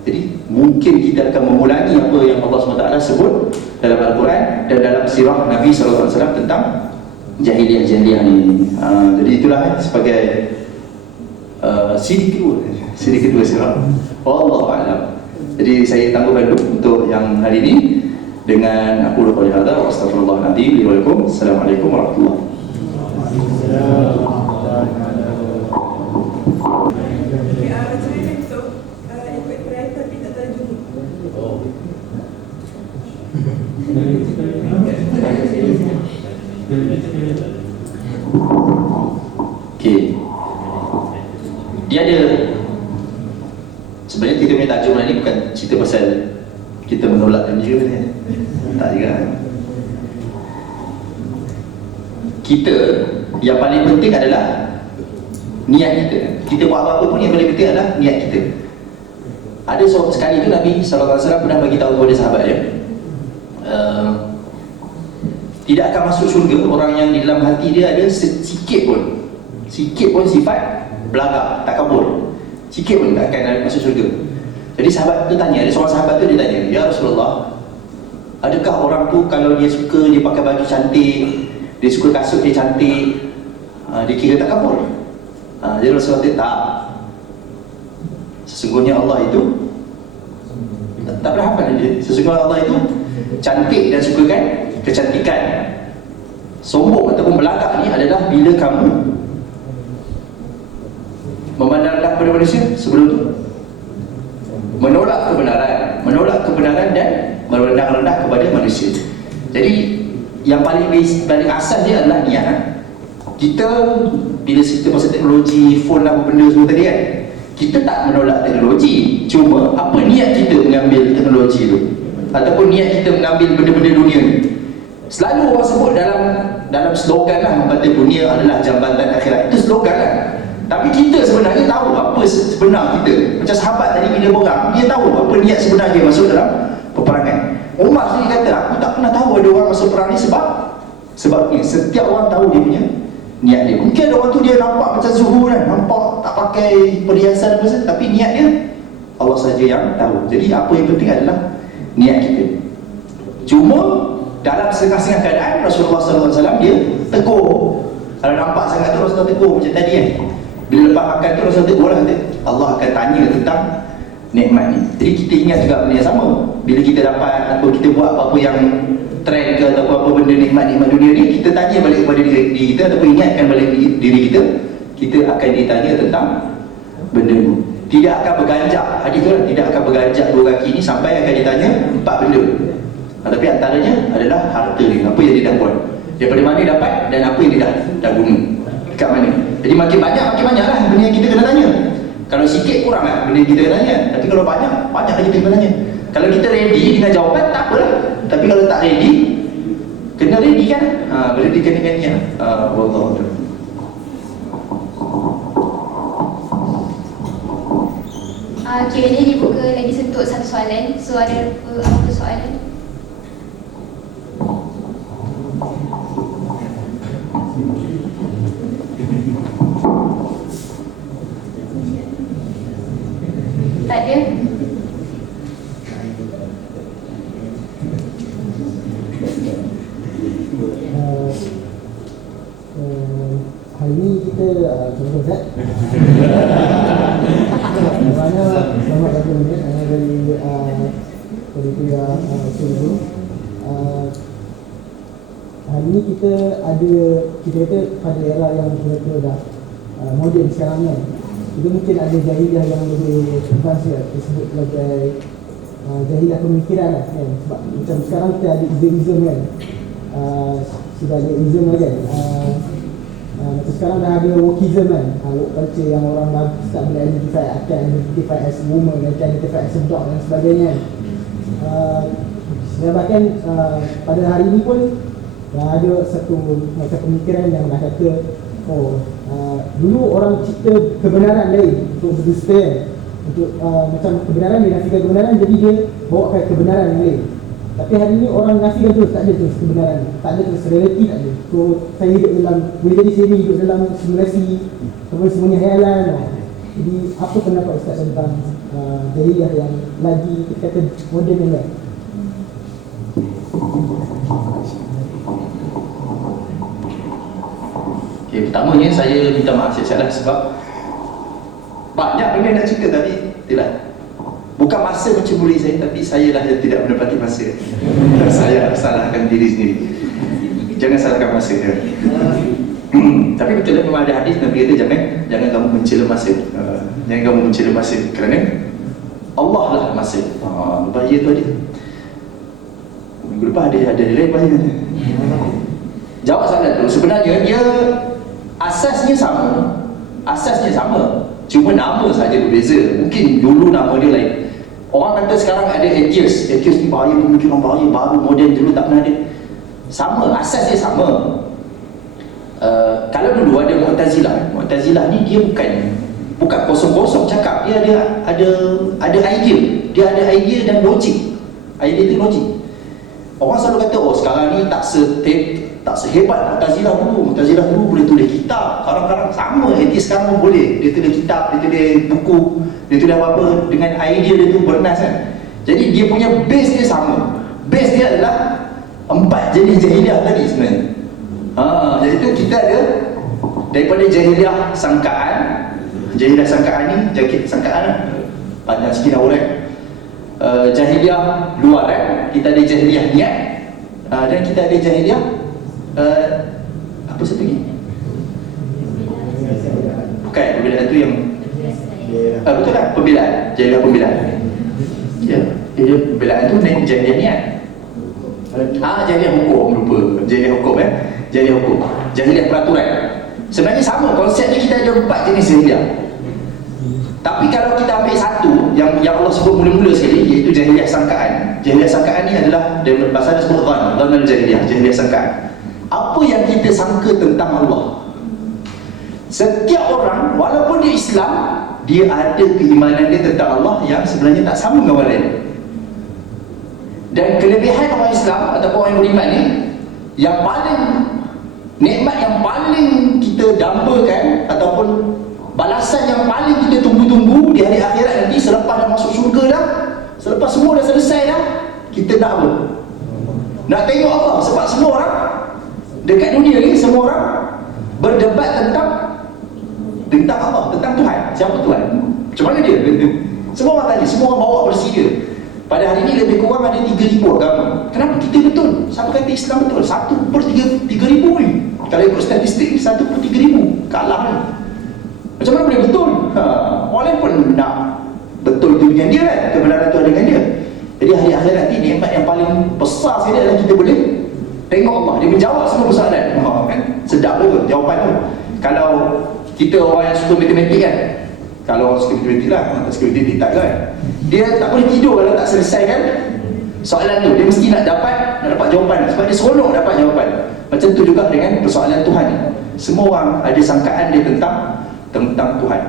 Jadi mungkin kita akan mengulangi apa yang Allah SWT sebut dalam Al-Quran dan dalam sirah Nabi SAW tentang jahiliah ni. Jadi itulah sebagai siri kedua sirah. Wallahu a'lam. Jadi saya tangguhkan dulu untuk yang hari ini. Dengan aku lupa hadza wa astaghfirullahaladzim li wa lakum. Assalamualaikum warahmatullahi wabarakatuh. Okey. Dia ada, sebenarnya kita punya tajuk ni bukan cerita pasal kita menolakkan dia ni. Tak juga. Kita, yang paling penting adalah niat kita. Kita buat apa-apa pun yang paling penting adalah niat kita. Ada seorang sekali tu Nabi SAW pernah bagi tahu kepada sahabat dia, tidak akan masuk syurga orang yang di dalam hati dia ada sikit pun sifat belagak, takabur. Sikit pun tak akan masuk syurga. Jadi sahabat tu tanya, ada seorang sahabat tu dia tanya, "Ya Rasulullah, adakah orang tu kalau dia suka dia pakai baju cantik, dia suka kasut dia cantik, dia kira takabur?" Jadi Rasulullah kata, "Tak. Sesungguhnya Allah itu tak pernah hafal dia. Sesungguhnya Allah itu cantik dan sukakan kecantikan. Sombong ataupun belagak ni adalah bila kamu memandang rendah kepada manusia sebelum tu menolak kebenaran dan merendah-rendah kepada manusia." Jadi yang paling asas dia adalah niat. Kita bila cerita pasal teknologi, phone apa benda semua tadi kan, kita tak menolak teknologi, cuma apa niat kita mengambil teknologi tu ataupun niat kita mengambil benda-benda dunia ni. Selalu orang sebut dalam slogan lah, kata dunia adalah jambatan akhirat. Itu slogan lah. Tapi kita sebenarnya tahu apa sebenar kita. Macam sahabat tadi bila berang, dia tahu apa niat sebenarnya masuk dalam peperangan. Umar sendiri kata, aku tak pernah tahu ada orang masuk perang ni sebabnya setiap orang tahu dia punya niat dia. Mungkin ada orang tu dia nampak macam zuhur kan, nampak tak pakai perhiasan apa saja, tapi niat dia Allah saja yang tahu. Jadi apa yang penting adalah niat kita. Cuma dalam setengah-setengah keadaan Rasulullah SAW dia tegur. Kalau nampak sangat tu Rasulullah tegur macam tadi kan. Bila lepas makan tu Rasulullah tegur lah, kata Allah akan tanya tentang nikmat ni. Jadi kita ingat juga benda yang sama. Bila kita dapat apa, kita buat apa-apa yang trend ke atau apa benda nikmat-nikmat dunia ni, kita tanya balik kepada diri kita ataupun ingatkan balik diri kita, kita akan ditanya tentang benda ni. Tidak akan berganjak, hadis tu lah, tidak akan berganjak dua kaki ni sampai akan ditanya 4 benda. Tapi antaranya adalah harta dia, apa yang dia dah buat, daripada mana dia dapat dan apa yang dia dah guna kat mana. Jadi makin banyak lah benda yang kita kena tanya. Kalau sikit kurang lah benda yang kita kena tanya. Tapi kalau banyak lagi kita kena tanya. Kalau kita ready dengan jawapan, tak apalah. Tapi kalau tak ready, kena ready kan? Ready kan dengan niat. Wallahu a'lam. Q&A dibuka lagi untuk satu soalan. So ada apa soalan? Tak ada? Hari ni kita contoh Zat mana selamat datang dari pihak Sulu. Hari ni kita kata pada era yang kita dah moden sekarang kan, kita mungkin ada jahiliah yang lebih advance ya, disebut sebagai jahiliah pemikiran lah kan. Sebab macam sekarang kita ada ism kan, sudah ada ism lah kan. Macam sekarang dah ada wokeism kan, woke culture yang orang dah start boleh identify as woman, identify as a dog dan sebagainya kan. Dan bahkan pada hari ini pun dah ada satu macam pemikiran yang dah kata, dulu orang cipta kebenaran lain untuk berdusta kan, untuk macam kebenaran, dia nafikan kebenaran, jadi dia bawakan kebenaran yang lain. Tapi hari ni orang nafikan terus, tak ada terus kebenaran, tak ada terus realiti, tak ada. So saya hidup dalam, boleh jadi saya hidup dalam simulasi, semuanya hayalan. Jadi apa pendapat Ustaz tentang jahiliah yang lagi kita kata moden ni kan? Okay, pertamanya saya minta maaf saya salah sebab banyak benda nak cerita tadi. Tidak. Bukan Bukan masa mencemburi saya, tapi saya lah yang tidak menepati masa. Saya salahkan diri sendiri. Jangan salahkan masa. Tapi betul lah, memang ada hadis Nabi kata jangan kamu mencela masa. Jangan kamu mencela masa, kerana Allah lah masa. Bahaya tu ada. Minggu lepas ada lain bahaya. Jawab soalan tu, sebenarnya dia asasnya sama, cuma nama saja berbeza. Mungkin dulu nama dia lain. Orang kata sekarang ada atheist ni bahaya, pemikiran bahaya, baru moden, dulu tak pernah ada. Sama, asas dia sama. Kalau dulu ada Mu'tazilah ni dia bukan kosong-kosong cakap, dia ada idea, dia ada idea dan logik. Idea tu logik. Orang selalu kata, oh sekarang ni tak sehebat Mu'tazilah dulu boleh tulis kitab. Kadang-kadang sama, atheist sekarang pun boleh. Dia tulis kitab, dia tulis buku, dia tulis apa-apa dengan idea dia tu bernas kan. Jadi dia punya base dia sama. Base dia adalah 4 jenis jahiliah tadi sebenarnya. Jadi tu kita ada daripada jahiliah sangkaan. Jahiliah sangkaan ni, sangkaan lah, panjang sikit dah orang. Jahiliah luaran, kita ada jahiliah niat, dan kita ada jahiliah apa satu lagi? Bukan, pembelaan tu yang betul lah, jahiliah pembelaan. Ya, pembelaan tu naik jahiliah niat. Jahiliah hukum, lupa. Jahiliah hukum jahiliah peraturan. Sebenarnya sama konsepnya, kita ada 4 jenis jahiliah. Tapi kalau kita ambil satu yang Allah sebut mula-mula sekali, iaitu jahiliah sangkaan. Jahiliah sangkaan ni adalah bahasa dia sebut dhan al-jahiliah sangkaan. Apa yang kita sangka tentang Allah. Setiap orang walaupun dia Islam, dia ada keimanan dia tentang Allah yang sebenarnya tak sama dengan orang lain. Dan kelebihan orang Islam ataupun orang yang beriman ni, yang paling nikmat yang paling kita dambakan ataupun balasan yang paling kita tunggu-tunggu di hari akhirat nanti, selepas dah masuk syurga dah, selepas semua dah selesai dah, kita nak apa? Nak tengok Allah. Sebab semua orang dekat dunia ni, semua orang berdebat tentang Allah, tentang Tuhan. Siapa Tuhan? Macam mana dia? Semua orang tanya, semua orang bawa versi dia. Pada hari ini lebih kurang ada 3,000 agama. Kenapa kita betul? Siapa kata Islam betul? 1/3,000 ni. Kalau ikut statistik ni 1/3,000. Kalah ni. Macam mana boleh betul? Orang lain pun nak betul itu dengan dia kan? Kebenaran itu ada dengan dia. Jadi hari akhirat ni nikmat yang paling besar sekali adalah kita boleh tengok Allah. Dia menjawab semua persoalan. Kan? Sedap tu jawapan tu. Kalau kita orang yang suka matematik kan, kalau orang suka matematik lah, orang tak suka matematik tak kan, dia tak boleh tidur kalau tak selesaikan soalan tu. Dia mesti nak dapat jawapan, sebab dia seronok dapat jawapan. Macam tu juga dengan persoalan Tuhan ni. Semua orang ada sangkaan dia tentang Tuhan.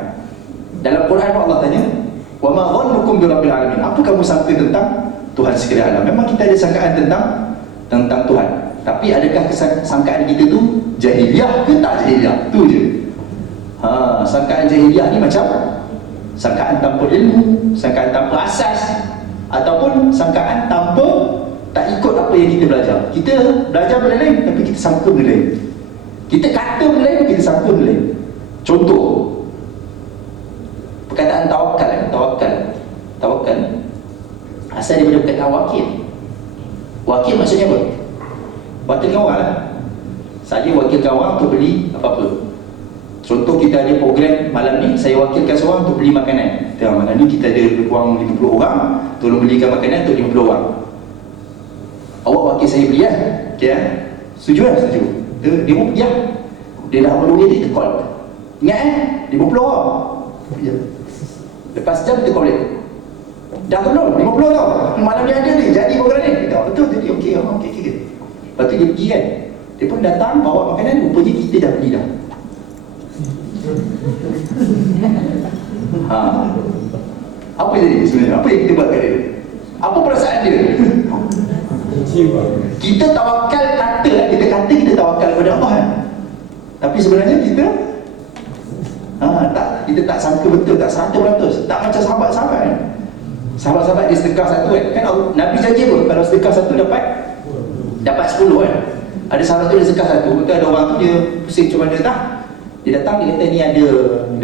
Dalam Quran Allah tanya, wa ma dhannukum bi rabbil alamin. Apa kamu sangka tentang Tuhan sekalian alam? Memang kita ada sangkaan tentang Tuhan. Tapi adakah sangkaan kita tu jahiliah ke tak jahiliah? Tu je. Sangkaan jahiliah ni macam sangkaan tanpa ilmu, sangkaan tanpa asas, ataupun sangkaan tanpa tak ikut apa yang kita belajar. Kita belajar benda lain, tapi kita sangka benda lain. Kita kata benda lain, kita sangka benda lain. Contoh, perkataan tawakal asal daripada perkataan wakil maksudnya apa? Wakilkan orang lah. Saya wakilkan orang untuk beli apa-apa. Contoh, kita ada program malam ni, saya wakilkan seorang untuk beli makanan. Malam ni kita ada lebih kurang 50 orang, tolong belikan makanan untuk 50 orang. Awak wakil saya beli kan? Okay, setuju kan? Setuju. Dia pun pergi lah. Dia dah perlu dia call. Ingat 50 orang. Ya. Lepas jam kita call dia. Dah belum? 50 tau. Malam dia ada ni, jadi program ni. Kita betul, jadi okey. Lepas tu dia pergi kan. Dia pun datang bawa makanan, rupanya kita dah beli dah. Apa jadi sebenarnya? Apa yang kita buat kat dia? Apa perasaan dia? Kita tawakal kita tawakal kepada Allah kan? Tapi sebenarnya kita kita tak sangka betul, tak 100%. Tak macam sahabat-sahabat kan? Sahabat-sahabat dia sedekah satu kan? Nabi janji pun kalau sedekah satu dapat 10 kan? Ada sahabat tu dia sedekah satu, betul ada orang tu dia pusing macam mana tak? Dia datang, dia kata ni ada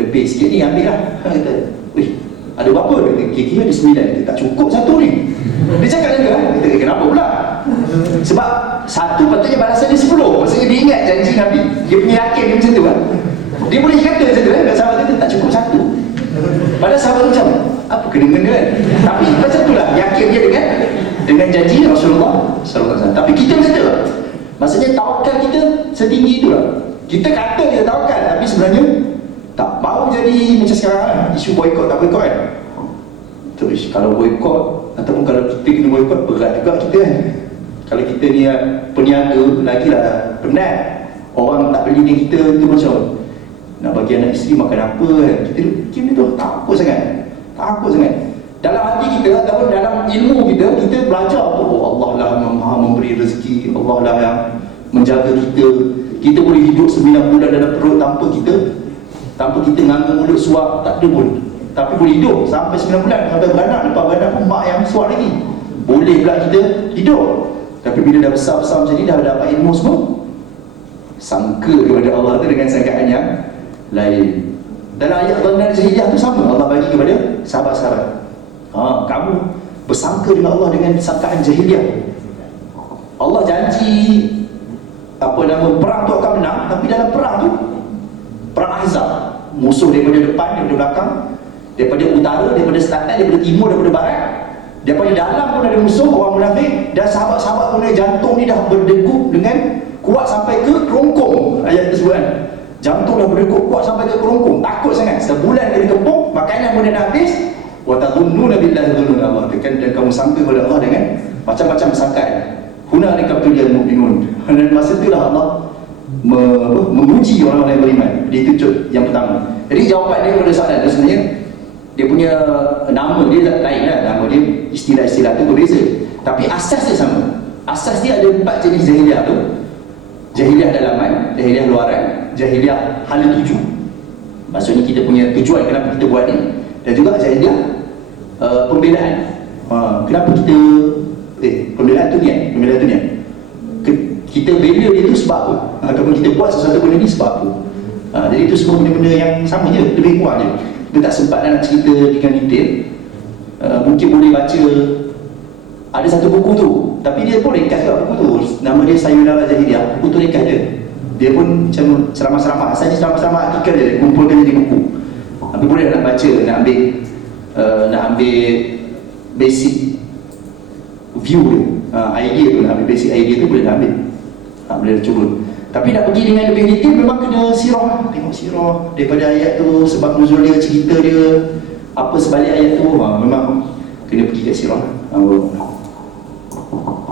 lebih sikit ni, ambil lah. Kata, wih, Ada berapa? Dia kata, kira-kira ada 9. Dia tak cukup satu ni. Dia cakap juga, kita kata, kenapa pula? Sebab satu patutnya balasan dia 10. Maksudnya dia ingat janji Nabi. Dia punya yakin dia macam tu kan. Dia boleh kata macam tu kan. Sahabat kata tak cukup satu. Padahal sahabat macam, apa kena-kena kan? Tapi macam tu lah, yakin dia dengan janji Rasulullah SAW. Tapi kita macam tu lah. Maksudnya tawakal kita setinggi itu lah. Kita kata kita tawakal, tapi sebenarnya tak mau jadi macam sekarang kan. Isu boykot tak boykot kan. Terus kalau boykot ataupun kalau kita kena boykot, berat juga kita kan. Kalau kita ni peniaga, lagilah penat. Orang tak beli dengan kita tu macam nak bagi anak isteri makan apa kan. Kita fikir tu takut sangat. Dalam hati kita ataupun dalam ilmu kita, kita belajar Allah lah yang maha memberi rezeki, Allah lah yang menjaga kita. Kita boleh hidup 9 bulan dalam perut tanpa kita nganggur mulut suap, tak ada pun. Tapi boleh hidup sampai 9 bulan, sampai beranak, lepas beranak pun mak yang suap lagi. Boleh pula kita hidup. Tapi bila dah besar-besar macam ni, dah dapat ilmu semua, sangka kepada Allah tu dengan sangkaan yang lain. Dalam ayat Dhanna Jahiliyah tu sama, Allah bagi kepada sahabat-sahabat. Kamu bersangka dengan Allah dengan sangkaan jahiliyah. Allah janji perang tu akan menang, tapi dalam perang tu, perang Ahzab, musuh daripada depan, daripada belakang, daripada utara, daripada selatan, daripada timur, daripada barat, daripada dalam pun ada musuh, orang munafik, dan sahabat-sahabat pun jantung ni dah berdegup dengan kuat sampai ke kerongkong. Ayat tersebut kan, jantung dah berdegup kuat sampai ke kerongkong, takut sangat. Sebulan kena kepung, makanan pun dah habis. Wa tadhunnuna billahi dhununa Allah, dan kamu sangka kepada Allah dengan macam-macam sangkaan. Hunalika tuliyal mu'minun. Dan masa itulah Allah menguji orang-orang yang beriman. Itu yang pertama. Jadi jawapan dia pada soalan tu sebenarnya, dia punya nama dia lain lah. Nama dia, istilah-istilah tu berbeza, tapi asas dia sama. Asas dia ada 4 jenis jahiliyah tu. Jahiliyah dalaman, jahiliyah luaran, jahiliyah hala tuju. Maksudnya kita punya tujuan kenapa kita buat ni. Dan juga jahiliyah pembelaan. Kenapa kita pembelaan tu niat. Kita bela dia tu sebab apa, ataupun kita buat sesuatu benda ni sebab apa. Jadi itu semua benda-benda yang sama je, lebih kurang je. Kita tak sempat nak cerita dengan detail. Mungkin boleh baca, ada satu buku tu, tapi dia pun ringkas juga buku tu. Nama dia Sayonara Jahiliyah. Buku tu ringkas je. Dia pun macam ceramah-ceramah. Asalnya ceramah-ceramah artikel je, kumpulkan jadi buku. Tapi boleh nak baca, nak ambil basic view dia, idea tu, nak ambil basic idea tu boleh nak ambil, boleh cuba. Tapi nak pergi dengan lebih detail memang kena sirah, tengok sirah daripada ayat tu, sebab nuzul dia, cerita dia, apa sebalik ayat tu, memang kena pergi kat sirah.